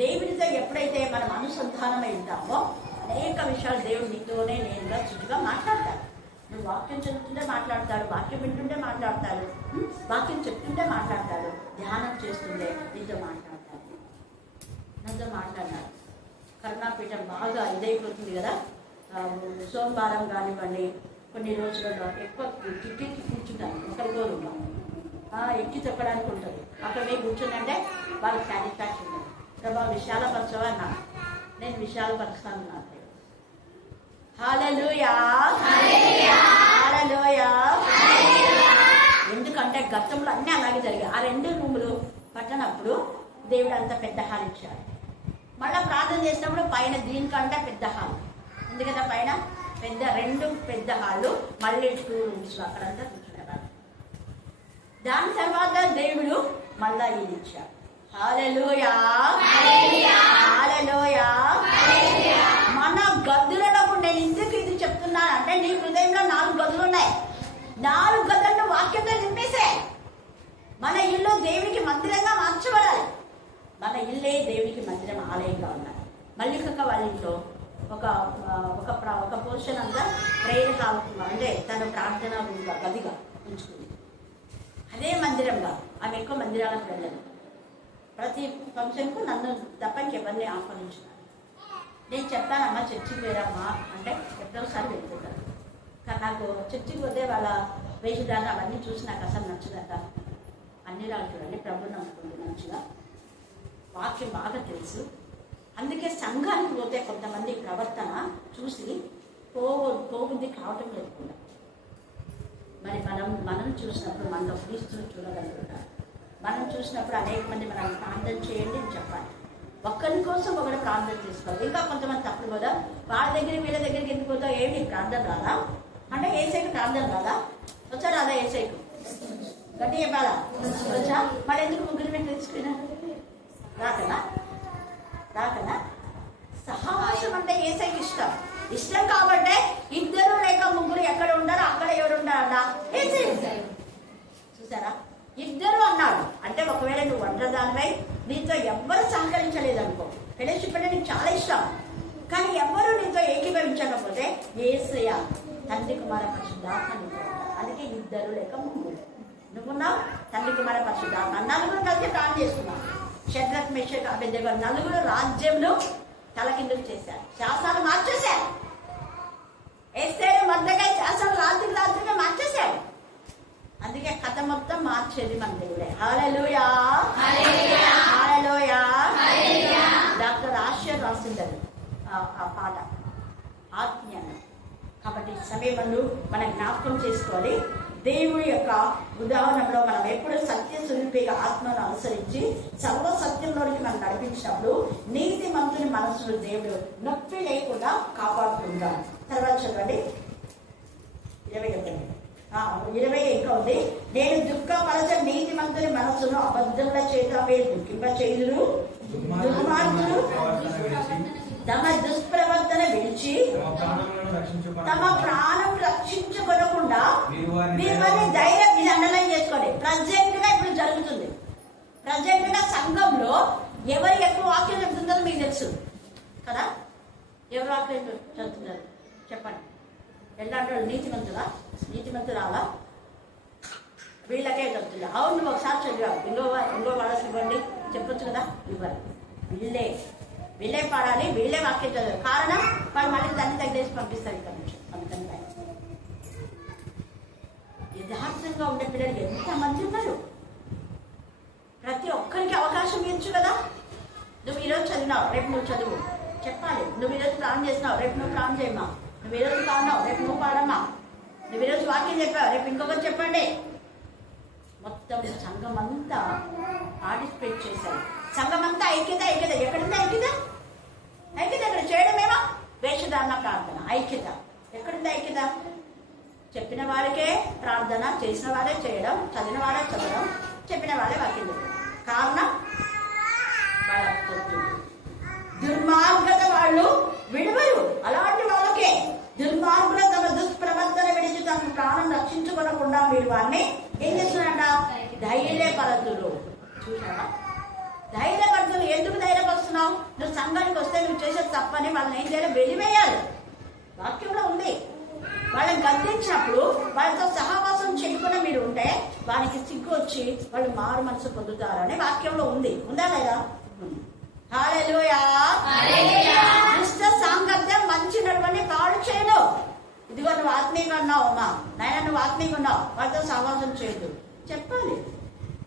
దేవునితో ఎప్పుడైతే మనం అనుసంధానమై ఉంటామో అనేక విషయాలు దేవుడు నీతోనే నేరుగా చుట్టుగా మాట్లాడతాడు. నువ్వు వాక్యం చదువుతుంటే మాట్లాడతాడు, వాక్యం వింటుంటే మాట్లాడతాడు, వాక్యం చెప్తుంటే మాట్లాడతాడు, ధ్యానం చేస్తుంటే నీతో మాట్లాడతాడు. నాతో మాట్లాడాలి. కరుణాపీఠం బాగా ఇదైపోతుంది కదా, సోమవారం కానివ్వండి, కొన్ని రోజులలో ఎక్కువ టికెట్కి కూర్చుంటాను, ఒకరికో ఎక్కి చెప్పడానికి ఉంటుంది. అక్కడ మేము కూర్చుందంటే వాళ్ళకి సాటిస్ఫాక్షన్ ఉంటుంది. ప్రభా విశాలపరచవా అన్నా, నేను విశాలపరుస్తాను నాకు. హల్లెలూయా, హల్లెలూయా. ఎందుకంటే గతంలో అన్నీ అలాగే జరిగాయి. ఆ 2 రూములు పట్టనప్పుడు దేవుడు అంత పెద్ద హాల్ ఇచ్చాడు. మళ్ళీ ప్రార్థన చేసినప్పుడు పైన దీనికంటే పెద్ద హాల్ ఉంది కదా, పైన పెద్ద 2 పెద్ద హాళ్ళు, మళ్ళీ 2 రూమ్స్ అక్కడంతా కూర్చునేవారు. దాని తర్వాత దేవుడు మళ్ళా ఇది ఇచ్చాడు. హల్లెలూయా, హల్లెలూయా. మన గదులలో నేను ఎందుకు ఇది చెప్తున్నాను అంటే, నీ హృదయంలో 4 గదులు ఉన్నాయి. 4 గదులను వాక్యంతో నింపేసే. మన ఇల్లు దేవునికి మందిరంగా మార్చబడాలి. మన ఇల్లే దేవునికి మందిరం, ఆలయంగా ఉండాలి. మల్లికక్క వాళ్ళ ఇంట్లో ఒక పోర్షన్ అంతా ప్రేయర్ హాల్, అంటే తన ప్రార్థన గదిగా ఉంచుకుంది. అదే మందిరంగా. ఆమె ఎక్కువ మందిరాలకు వెళ్ళదు. ప్రతి ఫంక్షన్కు నన్ను తప్ప ఇంకెవరిని ఆహ్వానించున్నాను. నేను చెప్తానమ్మా చర్చికి వేరమ్మా అంటే ఎప్పుడోసారి వెళ్తుంటాను. కానీ నాకు చర్చికి పోతే వాళ్ళ వేషధారణ అవన్నీ చూసి నాకు అసలు నచ్చదట. అన్ని రాళ్ళు చూడండి, ప్రభుని నమ్ముకుంది, మంచిగా వాక్యం బాగా తెలుసు. అందుకే సంఘానికి పోతే కొంతమంది ప్రవర్తన చూసి పోబుద్ది కావటం లేకుండా, మరి మనం చూసినప్పుడు మనలో క్రీస్తుని చూడగలుగుతారు. మనం చూసినప్పుడు అనేక మంది మనం ప్రార్థన చేయండి అని చెప్పాలి. ఒక్కరి కోసం ఒకటి ప్రార్థన చేసుకోవాలి. ఇంకా కొంతమంది తప్పుడు కదా, వాళ్ళ దగ్గర వీళ్ళ దగ్గరికి ఎందుకు పోతావు, ఏమి ప్రార్థన రాదా అంటే ఏసైకి ప్రార్థన రాదా, వచ్చా రాదా, ఏసైకు గట్టి చెప్పాలా, వచ్చా. మరి ఎందుకు ముగ్గురు మీద తెలుసుకున్నా రాకనా సహవాసం అంటే ఏసైకి ఇష్టం కాబట్టి 2 లేక 3 ఎక్కడ ఉంటారో అక్కడ ఎవరు ఉంటారన్నా ఏసై. చూసారా, 2 అన్నాడు అంటే ఒకవేళ నువ్వు ఒంటరిదానివై నీతో ఎవ్వరు సహకరించలేదు అనుకో, ఫెలోషిప్ అంటే నీకు చాలా ఇష్టం, కానీ ఎవ్వరూ నీతో ఏకీభవించకపోతే యేసయ్య తండ్రి కుమార పరిశుద్ధాత్మ నీతో ఉంటారు. అందుకే 2 లేక 3 నువ్వున్నావు, తండ్రి కుమార పరిశుద్ధాత్మ 4 కలిసి ప్రార్థన చేసుకున్నావు. షద్రక్ మేషక్ అబేద్నెగో 4 రాజ్యంలో తలకిందులు చేశారు, శాసనాలు మార్చేశారు. ఎస్తేరు మొర్దెకై శాసనం రాత్రిగా మార్చేశాడు. అందుకే కథ మొత్తం మార్చేది మన దేవుడే. హల్లెలూయా, హల్లెలూయా. డాక్టర్ ఆశ్చర్య రాసిందని ఆ పాట ఆత్మీయంగా. కాబట్టి సమయంలో మనం జ్ఞాపకం చేసుకోవాలి. దేవుడి యొక్క ఉదాహరణలో మనం ఎప్పుడు సత్య స్వరూపిగా ఆత్మను అనుసరించి సర్వ సత్యంలోనికి మనం నడిపించినప్పుడు నీతి మంతుని మనసును దేవుడు నొప్పి లేకుండా కాపాడుకుంటాడు. తర్వాత చదవండి 20 ఇంకా ఉంది. నేను దుఃఖపరచ నీతి మంతుని మనసును అబద్ధముల చేత మీరు దుఃఖింప చేయుదురు. దుర్మార్గులు తమ దుష్ప్రవర్తన విడిచి తమ ప్రాణం రక్షించుకోకుండా వీరిని ధైర్యం, ఇది అండర్లైన్ చేసుకోండి. ప్రజెంట్ గా ఇప్పుడు జరుగుతుంది. ప్రజెంట్ గా సంఘంలో ఎవరు ఎక్కువ వాక్యం చెప్తుందో మీకు తెలుసు కదా. ఎవరు వాక్యం చదువుతున్నారు చెప్పండి. ఎలాంటి నీతిమంతురాలా వీళ్ళకే చెప్తున్నారు. అవును నువ్వు ఒకసారి చదివావు, ఇంకో వాళ్ళకి ఇవ్వండి చెప్పొచ్చు కదా, ఇవ్వరు. వీళ్ళే పాడాలి, వీళ్ళే వాక్యం చదివారు. కారణం వాళ్ళు మళ్ళీ దాన్ని తగ్గేసి పంపిస్తారు ఇక్కడ నుంచి. అందుకని యథార్థంగా ఉండే పిల్లలు ఎంతమంది ఉన్నారు. ప్రతి ఒక్కరికి అవకాశం ఇవ్వచ్చు కదా. నువ్వు ఈరోజు చదివినావు, రేపు నువ్వు చదువు చెప్పాలి. నువ్వు ఈరోజు ప్లాన్ చేసినావు, రేపు నువ్వు ప్లాన్ చేయమ్మా. నువ్వు ఈరోజు పాడినావు, రేపు నువ్వు పాడమ్మా. నువ్వు ఈరోజు వాక్యం చెప్పావు, రేపు ఇంకొకరు చెప్పండి. మొత్తం సంఘం అంతా పార్టిసిపేట్ చేశారు. సంఘం అంతా ఐక్యత. ఎక్కడుంది ఐక్యత? ఇక్కడ చేయడమేమా వేషధారణ ప్రార్థన. ఐక్యత ఎక్కడుంది? ఐక్యత చెప్పిన వారికే ప్రార్థన, చేసిన వారే చేయడం, చదివిన వారే చదవడం, చెప్పిన వారే వాక్యం. కారణం వాళ్ళ దుర్మార్గత వాళ్ళు విడవరు. అలాంటి వాళ్ళకే దుర్మార్గులు తమ దుష్ప్రవర్తన విడిచి తమ ప్రాణం రక్షించుకోకుండా మీరు వారిని ఏం చేస్తున్నారట? ధైర్యపరతులు. చూసారా? ధైర్యపరతులు. ఎందుకు ధైర్యపరుస్తున్నావు? నువ్వు సంఘానికి వస్తే నువ్వు చేసే తప్పని వాళ్ళని ఏం చేయాలి? వెలివేయాలి. వాక్యంలో ఉంది. వాళ్ళని గద్దించినప్పుడు వాళ్ళతో సహవాసం చేయకుండా మీరు ఉంటే వారికి సిగ్గు వచ్చి వాళ్ళు మారు మనసు పొందుతారు అనే వాక్యంలో ఉంది. ఉందా లేదా? హల్లెలూయా. దుష్ట సాంగత్యం మంచి నడవని పాడు చేయను. ఇదిగో నువ్వు ఆత్మీయంగా ఉన్నావు అమ్మా, నాయన నువ్వు ఆత్మీయంగా ఉన్నావు, వాళ్ళతో సహవాసం చేయదు చెప్పాలి.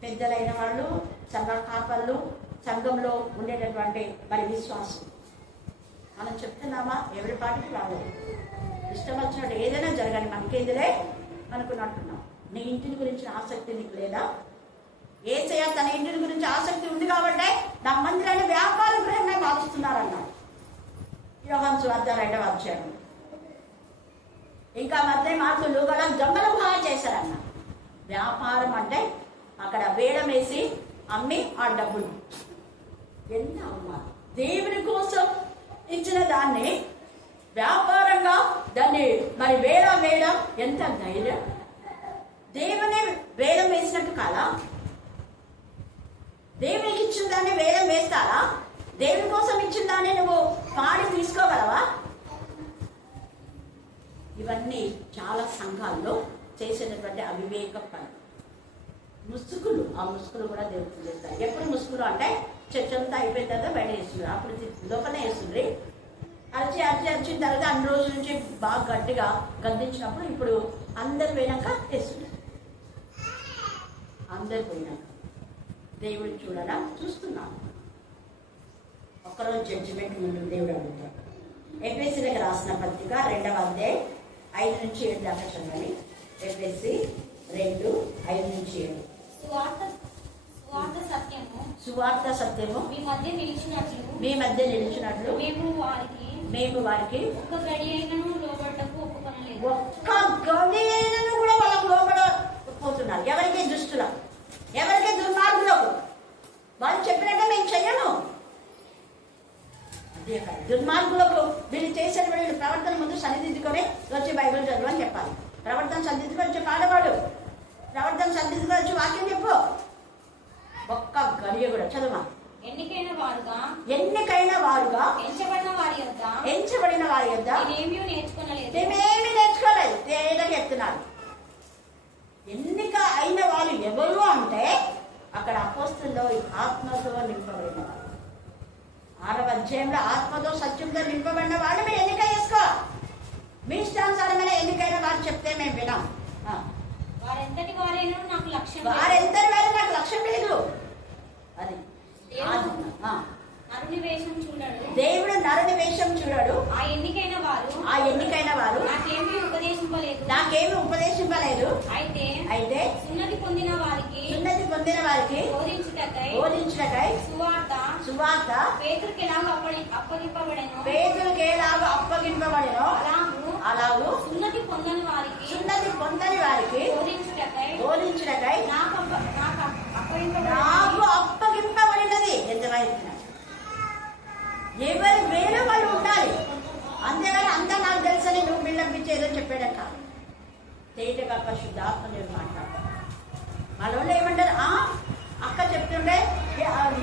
పెద్దలైన వాళ్ళు, సంఘ కాపళ్ళు, సంఘంలో ఉండేటటువంటి మరి విశ్వాసం మనం చెప్తున్నామా? ఎవరి పాటికి రాలేదు, ఇష్టం వచ్చినట్టు ఏదైనా జరగాలి, మనకేదిలే అనుకున్నట్టున్నాం. నీ ఇంటిని గురించిన ఆసక్తి నీకు లేదా? యేసయ్య తన ఇంటిని గురించి ఆసక్తి ఉంది కాబట్టి నా మందిరాన్ని వ్యాపార గృహంగా మార్చుతున్నారన్నాడు. యోహాను సువార్త 2వ అధ్యాయం. ఇంకా మధ్య మార్పులు కూడా దొంగల బాగా చేశారన్న. వ్యాపారం అంటే అక్కడ వేలం వేసి అమ్మి ఆ డబ్బులు ఎంత అమ్మాలి. దేవుని కోసం ఇచ్చిన దాన్ని వ్యాపారంగా దాన్ని మరి వేలం వేయడం ఎంత ధైర్యం. దేవుని వేలం వేసినట్టు కాదా? దేవునికి ఇచ్చిన దాన్ని వేలం వేస్తారా? దేవుని కోసం ఇచ్చిన దాన్ని నువ్వు పాడి తీసుకోగలవా? ఇవన్నీ చాలా సంఘాల్లో చేసేటటువంటి అవివేక పని. ముసుగులు, ఆ ముసుగులు కూడా దేవుడు చేస్తారు. ఎప్పుడు ముసుగులు అంటే చర్చ అంతా అయిపోయిన తర్వాత బయట వేస్తున్నారు, అప్పుడు లోపలనే వేస్తుండ్రి. అరిచిన తర్వాత అన్ని రోజుల నుంచి బాగా గట్టిగా గద్దించినప్పుడు ఇప్పుడు అందరు పోయినాక వేస్తున్నారు. అందరు పోయినాక దేవుడిని చూడాలా? చూస్తున్నాం. ఒక్కరోజు జడ్జిమెంట్ ముందు దేవుడు అడుగుతాడు. ఎఫెసీలకు రాసిన పత్రిక 2వ అధ్యాయం 5 నుంచి 7 దాకా చదవాలి. ఎఫెసీ 2:5-7. సువార్త సత్యము మీ మధ్య నిలిచినట్లు మేము వారికి ఒక్క గడి అయినను కూడా వాళ్ళకు లోబడకపోతున్నారు. ఎవరికి? దుష్టులకు, ఎవరికి? దుర్మార్గులకు. వాళ్ళు చెప్పినట్టే మేము చెయ్యను. అదే కాదు, దుర్మార్గులకు వీళ్ళు చేసేటువంటి ప్రవర్తన ముందు సరిదిద్దుకొని వచ్చి బైబిల్ చదువు అని చెప్పాలి. ప్రవర్తన సరిదిద్దుకొని వచ్చి పాడవాడు, ప్రవర్తన సరిదిద్దుకొని వచ్చి వాక్యం చెప్పు. ఒక్క గడియ కూడా చదువా. ఎన్నికైన వారుగా ఎంచబడిన వారి యొద్ద మేమేమీ నేర్చుకోలేదు. తేడా చెప్తున్నారు. ఎన్నిక అయిన వాళ్ళు ఎవరు అంటే అక్కడ అపోస్తుల్లో ఆత్మతో నింపబడిన వారు. 6వ అధ్యాయంలో ఆత్మతో సత్యంతో నింపబడిన వాళ్ళు మీరు ఎన్నిక చేసుకో. మీ ఇష్టానుసారమైన ఎన్నికైన వారు చెప్తే మేము వినాం. వారెంతటి వారైనా నాకు లక్ష్యం లేదు. అది దేవుడు నరుని వేషం చూడడు. ఆ ఎన్నికైన వారు నాకేమీ ఉపదేశింపలేదు. అయితే సున్నతి పొందిన వారికి బోధించుటకై సువార్త పేతురుకి ఎలాగో అప్పగింపబడెనో అలాగూ సున్నతి పొందని వారికి బోధించుటకై నాకు అప్పగింపబడినది. ఎవరి వేరే వాళ్ళు ఉండాలి, అంతేగాని అంతా నాకు తెలుసని నువ్వు బిల్లంపించేదో చెప్పాడక తేటగా పరిశుద్ధాత్మ దేవుడు మాట్లాడతాడు. వాళ్ళు ఏమంటారు? అక్క చెప్తుండే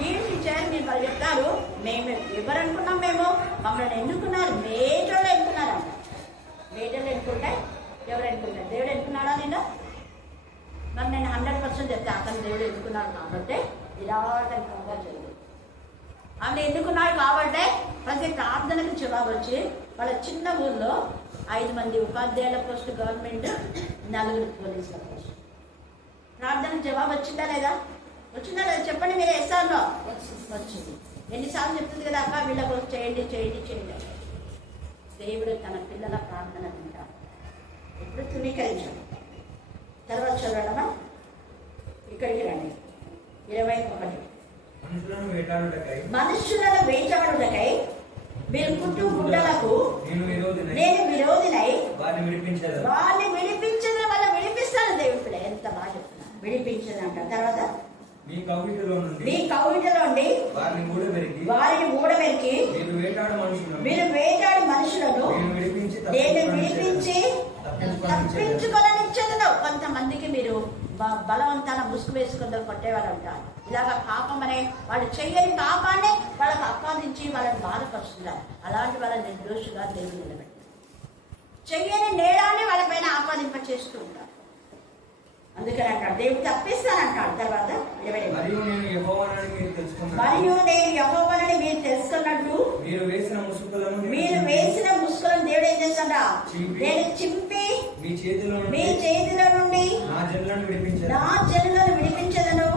ఏంటి చేయాలి మీరు వాళ్ళు చెప్తారు. మేము ఎవరు అనుకున్నాం? మేము మమ్మల్ని ఎన్నుకున్నారు, మేజర్లు ఎన్నుకున్నారంట. మేజర్లు ఎన్నుకుంటే ఎవరు ఎన్నుకుంటారు? దేవుడు ఎన్నుకున్నాడా నిన్న? మరి నేను 100% చెప్తే అతను దేవుడు ఎన్నుకున్నాడు కాబట్టి ఇలాటంగా జరిగింది. ఆమె ఎన్నుకున్నాడు కాబట్టి ప్రతి ప్రార్థనకు జవాబు వచ్చి వాళ్ళ చిన్న ఊళ్ళో 5 మంది ఉపాధ్యాయుల పోస్టు, గవర్నమెంట్ 4 పోలీసుల పోస్టు. ప్రార్థనకు జవాబు వచ్చిందా లేదా? వచ్చిందా లేదా చెప్పండి. మీరు ఎస్ఆర్లో వచ్చింది. ఎన్నిసార్లు చెప్తుంది కదా అక్క వీళ్ళ కోసం చేయండి చేయండి చేయండి. దేవుడు తన పిల్లల ప్రార్థన వింటాడు. ఎప్పుడు తునీకరించాడు. తర్వాత చదవడమా? ఇక్కడికి రండి. 21. మనుషులను వేటాడుటకై మీరు గుడ్డలకు నేను విరోధినై వారిని విడిపించడం వల్ల విడిపిస్తాను. దేవుడు ఎంత బాగా చెప్తున్నారు. విడిపించదు అంట. తర్వాత మీ కౌగిటలో నుండి వారిని మూడవెరికి మీరు వేటాడు మనుషులను నేను విడిపించి తప్పించుకోవాలనిచ్చేది. కొంతమందికి మీరు బలవంతాన ముసుగు వేసుకుందో కొట్టేవాళ్ళు ఉంటారు. ఇలాగ పాపం అనే వాళ్ళు చెయ్యని పాపాన్ని వాళ్ళకు ఆపాదించి వాళ్ళని బాధపరుస్తున్నారు. అలాంటి వాళ్ళని నిర్దోషిగా దేవుడు నిలబెట్టారు. చెయ్యని నేరాన్ని వాళ్ళపైన ఆపాదింప చేస్తూ ఉంటారు. అందుకని అంటాడు దేవుడు తప్పిస్తానంటాడు. తర్వాత మరియు నేను యెహోవానని మీరు తెలుసుకున్నట్టు మీరు వేసిన ముసుగులను దేవుడు ఏం చేస్తాడా? నేను చింపి మీ చేతిలో నుండి నా జనులను విడిపించదను.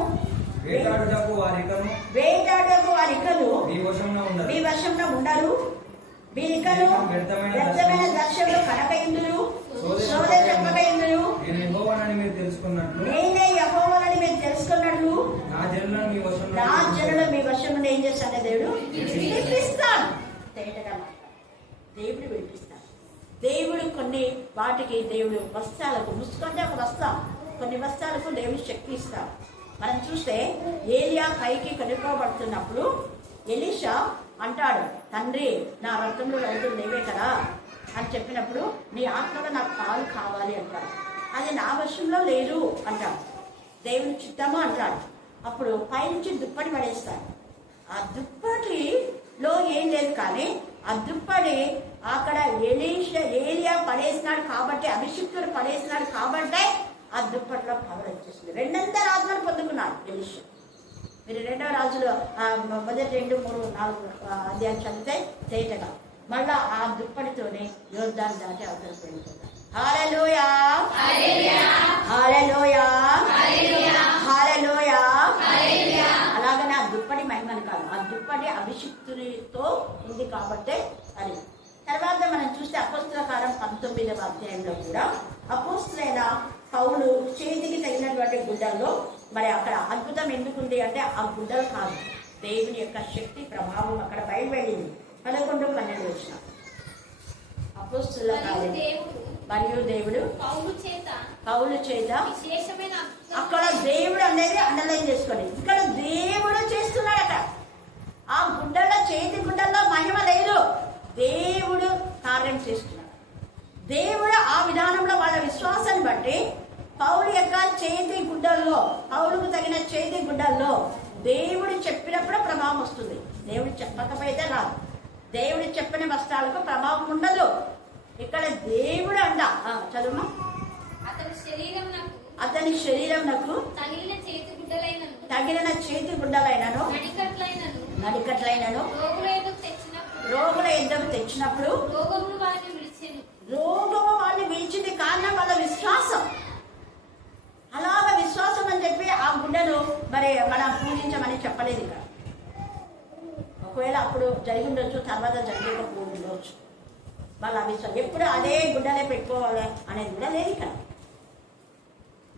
వేటాడుటకు వారికలు మీ వశంలో ఉండరు. వీరికలు వ్యర్థమైన దర్శకులు కనకయిందులు, శోధ చెప్పకయిందులు. నేనే యెహోవానని మీరు తెలుసుకున్నట్లు నా జనులను మీ వశంలో ఏం చేస్తాడు దేవుడు? విడిపిస్తాను. తేటగా దేవుడు విడిపిస్తాడు. దేవుడు కొన్ని వాటికి దేవుడు వస్త్రాలకు, ముసుకంటే ఒక వస్త్రం, కొన్ని వస్త్రాలకు దేవుడు శక్తి ఇస్తాడు. మనం చూస్తే ఏలియా పైకి కనుక్కోబడుతున్నప్పుడు ఎలీషా అంటాడు, తండ్రి నా రక్తంలో రైతులు లేవే కదా అని చెప్పినప్పుడు నీ ఆత్మలో నాకు పాలు కావాలి అంటాడు. అది నా వశంలో లేదు అంటాడు. దేవుని చిత్తము అంటాడు. అప్పుడు పైనుంచి దుప్పటి పడేస్తాడు. ఆ దుప్పటిలో ఏం లేదు, కానీ ఆ దుప్పటి అక్కడ ఏలియా పడేసినాడు కాబట్టి, అభిషిక్తుడు పడేసినాడు కాబట్టి ఆ దుప్పట్లో పవర్ వచ్చేసింది. 200 ఆత్మలు పొందుకున్నాడు ఎలీషా. మీరు 2వ రాజులు 1, 2, 3, 4 అధ్యాయం చదివితే తేటగా మళ్ళా ఆ దుప్పటితోనే యోర్దాను దాటి అవతల వెళ్ళిపోతారు. హల్లెలూయా, హల్లెలూయా, హల్లెలూయా. అలాగనే ఆ దుప్పటి మహిమని కాదు, ఆ దుప్పటి అభిషిక్తునితో ఉంది కాబట్టి అది. తర్వాత మనం చూస్తే అపోస్తుల కాలం 19వ అధ్యాయంలో కూడా అపోస్తులైన పౌలు చేతికి తగినటువంటి గుడ్డల్లో మరి అక్కడ అద్భుతం ఎందుకుంది అంటే ఆ గుడ్డలు కాదు, దేవుని యొక్క శక్తి ప్రభావం అక్కడ బయలువెళ్ళింది. 11, 12 వచ్చిన అపోస్తుల కాలం మరియు దేవుడు పౌలు చేత అక్కడ దేవుడు అనేది అండర్లైన్ చేసుకోండి. ఇక్కడ దేవుడు చేస్తున్నాడు. అక్కడ ఆ గుడ్డల్లో, చేతి గుడ్డల్లో మహిమ లేదు, దేవుడు కార్యం చేస్తున్నాడు. దేవుడు ఆ విధానంలో వాళ్ళ విశ్వాసాన్ని బట్టి పౌలు యొక్క చేతి గుడ్డల్లో, పౌలుకు తగిన చేతి గుడ్డల్లో దేవుడు చెప్పినప్పుడు ప్రభావం వస్తుంది. దేవుడు చెప్పకపోతే రాదు. దేవుడు చెప్పిన వస్త్రాలకు ప్రభావం ఉండదు. ఇక్కడ దేవుడు అంట చదువు, అతని శరీరమునకు తగిలిన చేతి గుడ్డలైనను నడికట్లైనను రోగుల ఎద్దకు తెచ్చినప్పుడు రోగము వాడిని విడిచింది. కారణం వాళ్ళ విశ్వాసం. అలాగ విశ్వాసం అని చెప్పి ఆ గుడ్డను మరి మనం పూజించమని చెప్పలేదు ఇక్కడ. ఒకవేళ అప్పుడు జరిగి ఉండొచ్చు, తర్వాత జరగకపోవచ్చు. వాళ్ళ విశ్వాసం ఎప్పుడు అదే గుడ్డలే పెట్టుకోవాలి అనేది కూడా లేదు ఇక్కడ.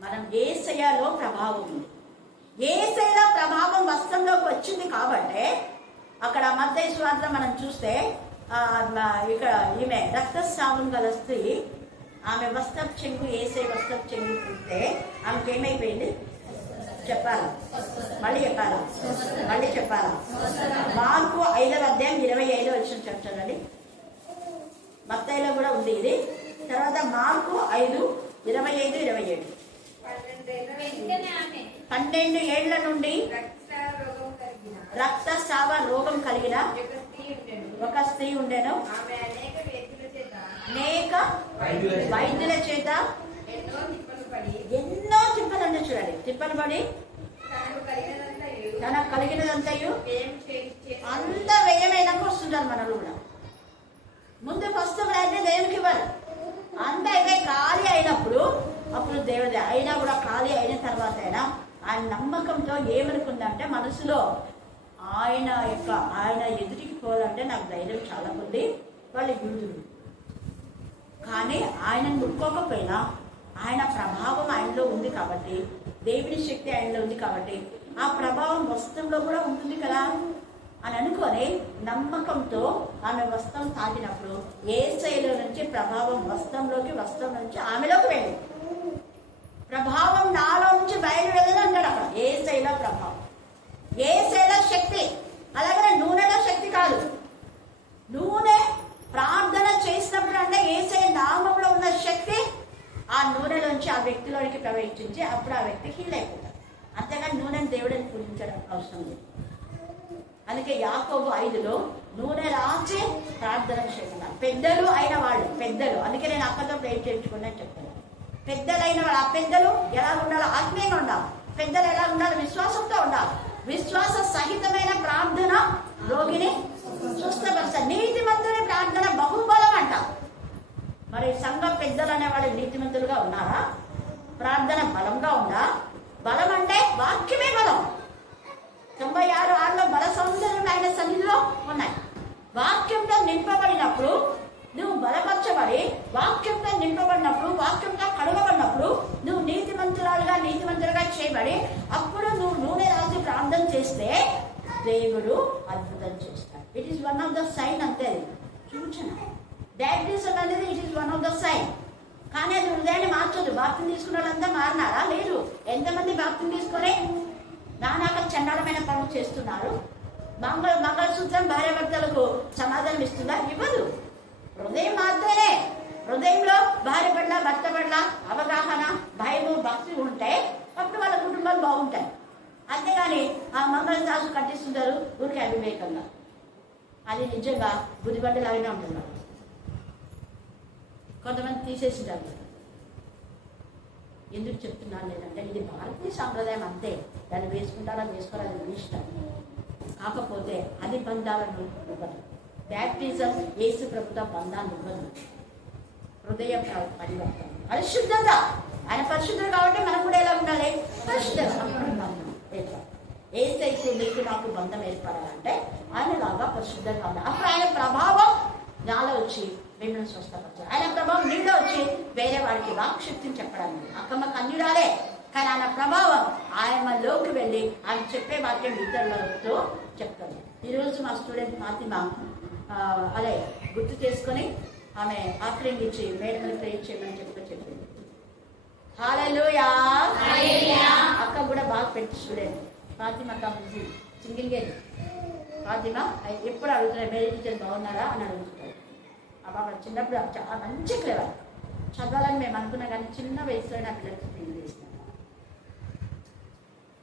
మనం యేసయ్యలో ప్రభావం ఉంది. యేసయ్యలో ప్రభావం వస్త్రంలోకి వచ్చింది కాబట్టి అక్కడ మత్తయి సువార్త మనం చూస్తే ఇక్కడ ఈమె రక్తస్రావం గల స్త్రీ, ఆమె వస్త్రపు చెంగు, యేసయ్య వస్త్రపు చెంగు పుట్టే ఆమెకి ఏమైపోయింది చెప్పాలా? మళ్ళీ చెప్పాలా? మార్కు 5వ అధ్యాయం 25 వచ్చిన చెప్పండి. మత్తయిలో కూడా ఉంది ఇది. తర్వాత మార్కు 5:25, 27. 12 ఏళ్ల నుండి రక్తస్రావ రోగం కలిగిన ఒక స్త్రీ ఉండేను. అనేక వైద్యుల చేత ఎన్నో తిప్పలు అంటే చూడండి, తిప్పలు పడి తనకు కలిగినదంతయు అంత వ్యయమైనాక వస్తుంటారు. మనలో కూడా ముందు ఫస్ట్ అయితే దేవునికి ఇవ్వాలి. అంత అయితే ఖాళీ అయినప్పుడు అప్పుడు దేవుడి అయినా కూడా ఖాళీ అయిన తర్వాత అయినా ఆయన నమ్మకంతో ఏమనుకుందంటే మనసులో ఆయన ఎదుటికి పోవాలంటే నాకు ధైర్యం చాలా ఉంది, వాళ్ళు యూదులు, కానీ ఆయనను ముట్టుకోకపోయినా ఆయన ప్రభావం ఆయనలో ఉంది కాబట్టి, దేవుని శక్తి ఆయనలో ఉంది కాబట్టి ఆ ప్రభావం వస్త్రంలో కూడా ఉంటుంది కదా అని అనుకొని నమ్మకంతో ఆమె వస్త్రం తాకినప్పుడు యేసయ్యలో నుంచి ప్రభావం వస్త్రంలోకి, వస్త్రం నుంచి ఆమెలోకి వెళ్ళింది. ప్రభావం నాలో నుంచి బయలు వెళ్ళదు అంటాడు అక్కడ. యేసయ్యలో ప్రభావం, యేసయ్యలో శక్తి. అలాగే నూనెలో శక్తి కాదు. నూనె ప్రార్థన చేసినప్పుడు అంటే యేసయ్య నామంలో ఉన్న శక్తి ఆ నూనెలోంచి ఆ వ్యక్తిలోనికి ప్రవేశించి అప్పుడు ఆ వ్యక్తి హీల్ అయిపోతాడు. అంతేగాని నూనెని దేవుడిని పూజించడం అవసరం లేదు. అందుకే యాకోబు 5లో నూనె రాసి ప్రార్థన చేయమన్నారు. పెద్దలు అయిన వాళ్ళు, పెద్దలు, అందుకే నేను అక్కతో ప్రేర్ చేయించుకున్నాను చెప్తాను. పెద్దలైన వాళ్ళు, ఆ పెద్దలు ఎలా ఉండాలి? ఆత్మీయంగా ఉండాలి. పెద్దలు ఎలా ఉండాలి? విశ్వాసంతో ఉండాలి. విశ్వాస సహితమైన ప్రార్థన రోగిని స్వస్థపరుస్తారు. నీతిమంతుని ప్రార్థన బహుబలం అంట. మరి సంఘ పెద్దలు అనేవాళ్ళు నీతిమంతులుగా ఉన్నారా? ప్రార్థన బలంగా ఉందా? బలం అంటే వాక్యమే బలం. 96 బల సౌందర్యం ఆయన సన్నిధిలో ఉన్నాయి. వాక్యంతో నింపబడినప్పుడు, నువ్వు బలపరచబడి వాక్యంతో నింపబడినప్పుడు, వాక్యంతో కడగబడినప్పుడు, నువ్వు నీతిమంతులుగా చేయబడి, అప్పుడు నువ్వు నూనె రాసి ప్రార్థన చేస్తే దేవుడు అద్భుతం చేస్తాడు. It is one of the sign. అంతే, సూచన. డయాగ్నోసిస్ అనేది it is one of the sign. కానీ అది హృదయాన్ని మార్చదు. బాప్తిజం తీసుకున్న వాళ్ళంతా మారినారా? లేదు. ఎంతమంది బాప్తిజం తీసుకొని నానాక చండాలమైన పనులు చేస్తున్నారు? మంగళసూత్రం భార్యాభర్తలకు సమాధానం ఇస్తుందా? ఇవ్వదు. హృదయం మాత్రమే. హృదయంలో భార్య పట్ల, భర్త పట్ల అవగాహన, భయము, భక్తి ఉంటే అప్పుడు వాళ్ళ కుటుంబాలు బాగుంటాయి. అంతేగాని ఆ మంగళదాసు కట్టిస్తుంటారు ఊరికి అవివేకంగా. అది నిజంగా బుద్ధిపడ్డలు అవినే ఉంటున్నారు. కొంతమంది తీసేసింటారు. ఎందుకు చెప్తున్నాను లేదంటే ఇది భారతీయ సాంప్రదాయం, అంతే. దాన్ని వేసుకుంటారా వేసుకోవాలని మీ ఇష్టం. కాకపోతే అది బంధాలను ఇవ్వదు. బ్యాప్టిజం యేసు ప్రభుత్వ బంధాన్ని ఇవ్వదు. హృదయ పరివర్తన, పరిశుద్ధత. ఆయన పరిశుద్ధుడు కాబట్టి మనం కూడా ఎలా ఉండాలి? పరిశుద్ధంగా. ఏసైతే నీకు నాకు బంధం ఏర్పడాలంటే ఆయనలాగా పరిశుద్ధంగా ఉండాలి. అప్పుడు ఆయన ప్రభావం నాలో వచ్చి మిమ్మల్ని స్వస్థపరచాలి. ఆయన ప్రభావం నీలో వచ్చి వేరే వాడికి వాక్శక్తిని చెప్పడానికి. అక్కమ్మ కన్యురాలే, కానీ ఆయన ప్రభావం ఆయనలోకి వెళ్ళి ఆయన చెప్పే వాక్యం ఇతరులతో చెప్తాడు. ఈరోజు మా స్టూడెంట్ ఫాతిమా అదే గుర్తు చేసుకొని ఆమె ఆఫరింగ్ ఇచ్చి మేడమని ప్రేర్ చేయమని చెప్పింది. హల్లెలూయా. అక్క కూడా బాగా పెట్టి student Fatima community single age. Fatima ఎప్పుడు అడుగుతున్నాయి మేరీ టీచర్ బాగున్నారా అని అడుగుతుంటారు. ఆ బాబా చిన్నప్పుడు చాలా మంచి క్లేవర్, చదవాలని మేము అనుకున్నా కానీ చిన్న వయసులో నా పిల్లలకి పెళ్లి చేస్తున్నాం.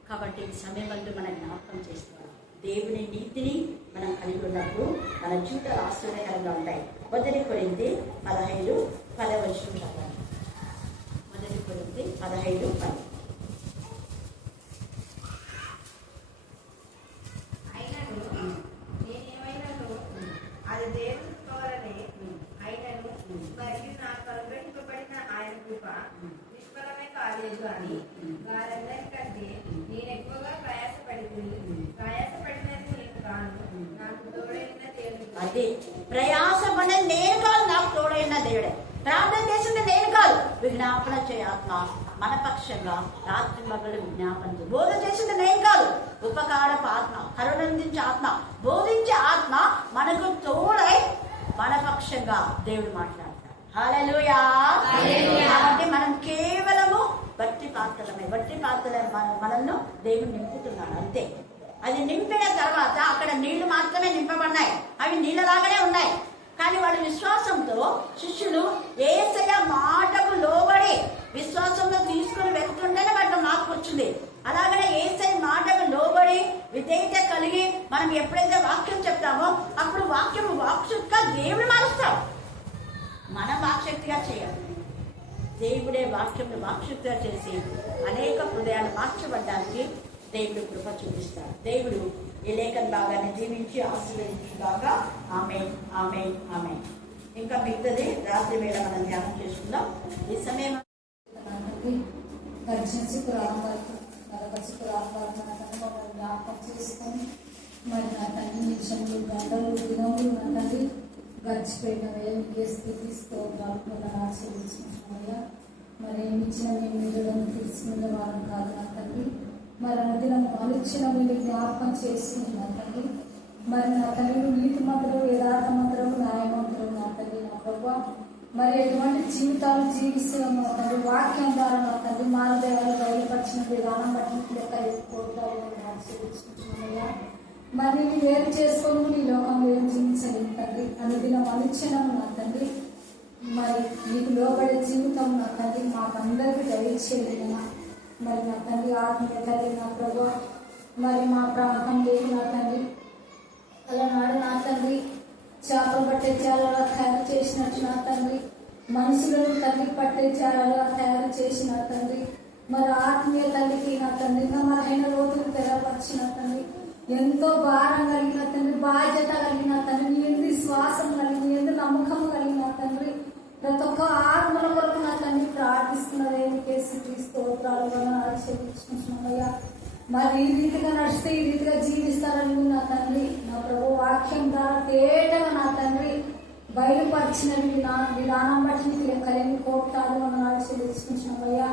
కాబట్టి ఈ సమయం అంటూ మనం జ్ఞాపకం చేస్తున్నాం. దేవుని నీతిని మనం కలిగి ఉన్నప్పుడు మన జీవితాలు ఆశ్చర్యకరంగా ఉంటాయి. 1 కొరింథీ 15:10 చదవాలి. 1 కొరింథీ 15:10. అది దేవుని ద్వారానే అయినను మరియు నాకు అనుగ్రహింపబడిన ఆయన కృప నిష్ఫలమే కాలేదు అని వారందరికంటే నేను ఎక్కువగా ప్రయాసపడినది నేను కాను, నాకు తోడైన దేవుడు. అది ప్రయాసపడిన నేను కాదు, నాకు తోడైన దేవుడే. ప్రార్థన చేసింది నేను కాదు, విజ్ఞాపన చేయ ఆత్మ మన పక్షంగా రాత్రి మగలు విజ్ఞాపన బోధ చేసింది నేను కాదు, ఉపకారపు ఆత్మ, కరుణించే ఆత్మ, బోధించే ఆత్మ మనకు తోడై మన పక్షంగా దేవుడు మాట్లాడతాడు. హల్లెలూయా. కాబట్టి మనం కేవలము బట్టి పాత్రలమే, బట్టి పాత్రలే మనల్ని దేవుడు నింపుతున్నాడు, అంతే. అది నింపిన తర్వాత అక్కడ నీళ్లు మాత్రమే నింపబడినాయి, అవి నీళ్ళలాగానే ఉన్నాయి. కానీ వాళ్ళ విశ్వాసంతో శిష్యులు యేసయ్య మాటకు లోబడి విశ్వాసంలో తీసుకుని వెళ్తుంటేనే వాటిలో మార్పు వచ్చింది. అలాగనే యేసయ్య మాటకు లోబడి విధేయత కలిగి మనం ఎప్పుడైతే వాక్యం చెప్తామో అప్పుడు వాక్యం వాక్శక్తిగా దేవుడు మారుస్తాం. మనం వాక్శక్తిగా చేయాలి. దేవుడే వాక్యం వాక్శక్తిగా చేసి అనేక హృదయాలు మార్చబడ్డానికి దేవుడు కృప చూపిస్తాడు. దేవుడు ఈ లేఖన భాగాన్ని జీవించి ఆశీర్వదించుగాక. ఆమేన్, ఆమేన్, ఆమేన్. ఇంకా మిగతాది రాత్రి వేళ మనం ధ్యానం చేసుకుందాం. ఈ సమయం జ్ఞాపకం చేసుకొని మరి నా తండ్రి నిమిషంలో గంటలు దినములు నా తండ్రి గడిచిపోయినవే ఏ స్థితితో ఆశీర్వదించుకున్నాయా. మరి ఏమి ఇచ్చిన మేము నిజంగా తీసుకునే వాళ్ళం కాదు నా తండ్రి. మరి అనుదినం అనుచ్చిన మీరు జ్ఞాపకం చేసుకుంటున్నాను తండ్రి. మరి నా తండ్రి నీతి మంత్రులు, యథార్థ మంత్రులు, న్యాయమంత్రులు నా తండ్రి, నా ప్రభావ మరి ఎటువంటి జీవితాలు జీవిస్తున్నాం నా తండ్రి. వాక్యం ద్వారా నా తండ్రి మానదేవాలు బయలుపరిచిన విధానం బట్టి లెక్క ఆశీర్వదించుకుంటున్నాయా. మరి నీ వేరు చేసుకొని నీ లోకంలో ఏం జీవించలేదు తండ్రి. అనుదినం అనుచ్ఛనం నా తండ్రి మరి నీకు లోబడే జీవితం నా తండ్రి మాకందరికీ దయచేయలేనా. మరి నా తండ్రి ఆత్మీయ తండ్రి నా ప్రభు మరి మా ప్రాంతం లేదు నా తండ్రి. పట్టే జాలగా తయారు చేసినట్టు నా తండ్రి, మనుషులను తండ్రి పట్టే జాలగా తయారు చేసిన తండ్రి, మరి ఆత్మీయ తల్లికి నా తండ్రి ఇంకా మరైన రోజులు తెరపరిచిన తండ్రి, ఎంతో భారం కలిగిన తండ్రి, బాధ్యత కలిగిన తండ్రి, నీ ఎందు విశ్వాసం కలిగి, నీ ఎందు నమ్మకం కలిగిన తండ్రి, ప్రతి ఒక్క ఆత్మల కొరకు నా తండ్రి ప్రార్థిస్తున్నదే స్తోత్రాలు ఆశీర్వదించుకుంటున్నామయ్యా. మరి ఈ రీతిగా నడిస్తే ఈ రీతిగా జీవిస్తారని నా తండ్రి, నా ప్రభు వాక్యం ద్వారా తేటగా నా తండ్రి బయలుపరిచినవి నా విధానం బట్టి నీకు లెక్కలేని కోట్లాలు మనం ఆశీర్వదించుకుంటున్నామయ్యా.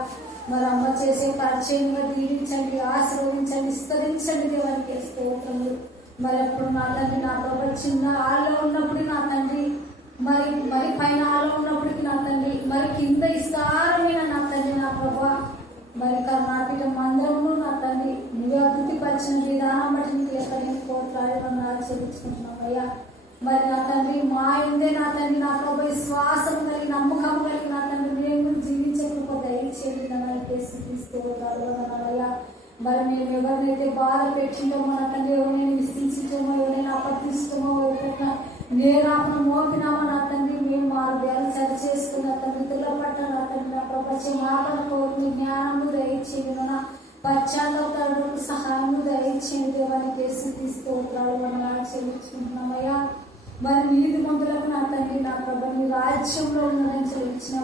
మరి అమ్మ చేసే పరిచయంగా దీవించండి, ఆశీర్వదించండి, విస్తరించండి దేవానికి స్తోత్రములు. మరి అప్పుడు నా తండ్రి నా ప్రభు చిన్న ఆల్లో ఉన్నప్పుడు నా తండ్రి, మరి పైన ఆలో ఉన్నప్పటికీ నా తండ్రి, మరి కింద విస్తారమైన నా తండ్రి నా ప్రభా, మరి కర్ణాటక మందిరము నా తండ్రి నువ్వు అభివృద్ధిపరిచిన విధానం బట్టి నీకు ఎక్కడైనా కోట్లాడమని ఆశీర్వదించుకుంటున్నామయ్యా. మరి నా తండ్రి మా ఇందే నా తండ్రి నా ప్రభు విశ్వాసం కలిగి నమ్మకం కలిగి నా తండ్రి మేము జీవించే కృప దయచేయాలయ్యా. మరి మేము ఎవరినైతే బాధ పెట్టిండమో నా తండ్రి, ఎవరైనా విశ్వసించమో, ఎవరైనా అపర్థిష్టమో, ఎవరైనా నేరాపను మోపినామో నా తండ్రి, మేము మా హృదయాలు సరి చేసుకున్న తండ్రి పిల్లపట్ల నా తండ్రి నా ప్రపంచం ఆపద కోరుకుని జ్ఞానము దయచేయన పశ్చాత్తాపాలకు సహాయము దయచేయండి దేవానికి స్తోత్రాలు మనం ఆశీర్వదించుకుంటున్నామయ్యా. మరి నీతి మంతులకు నా తండ్రి నా ప్రభు నీ రాజ్యంలో ఉన్నదని చెల్లించిన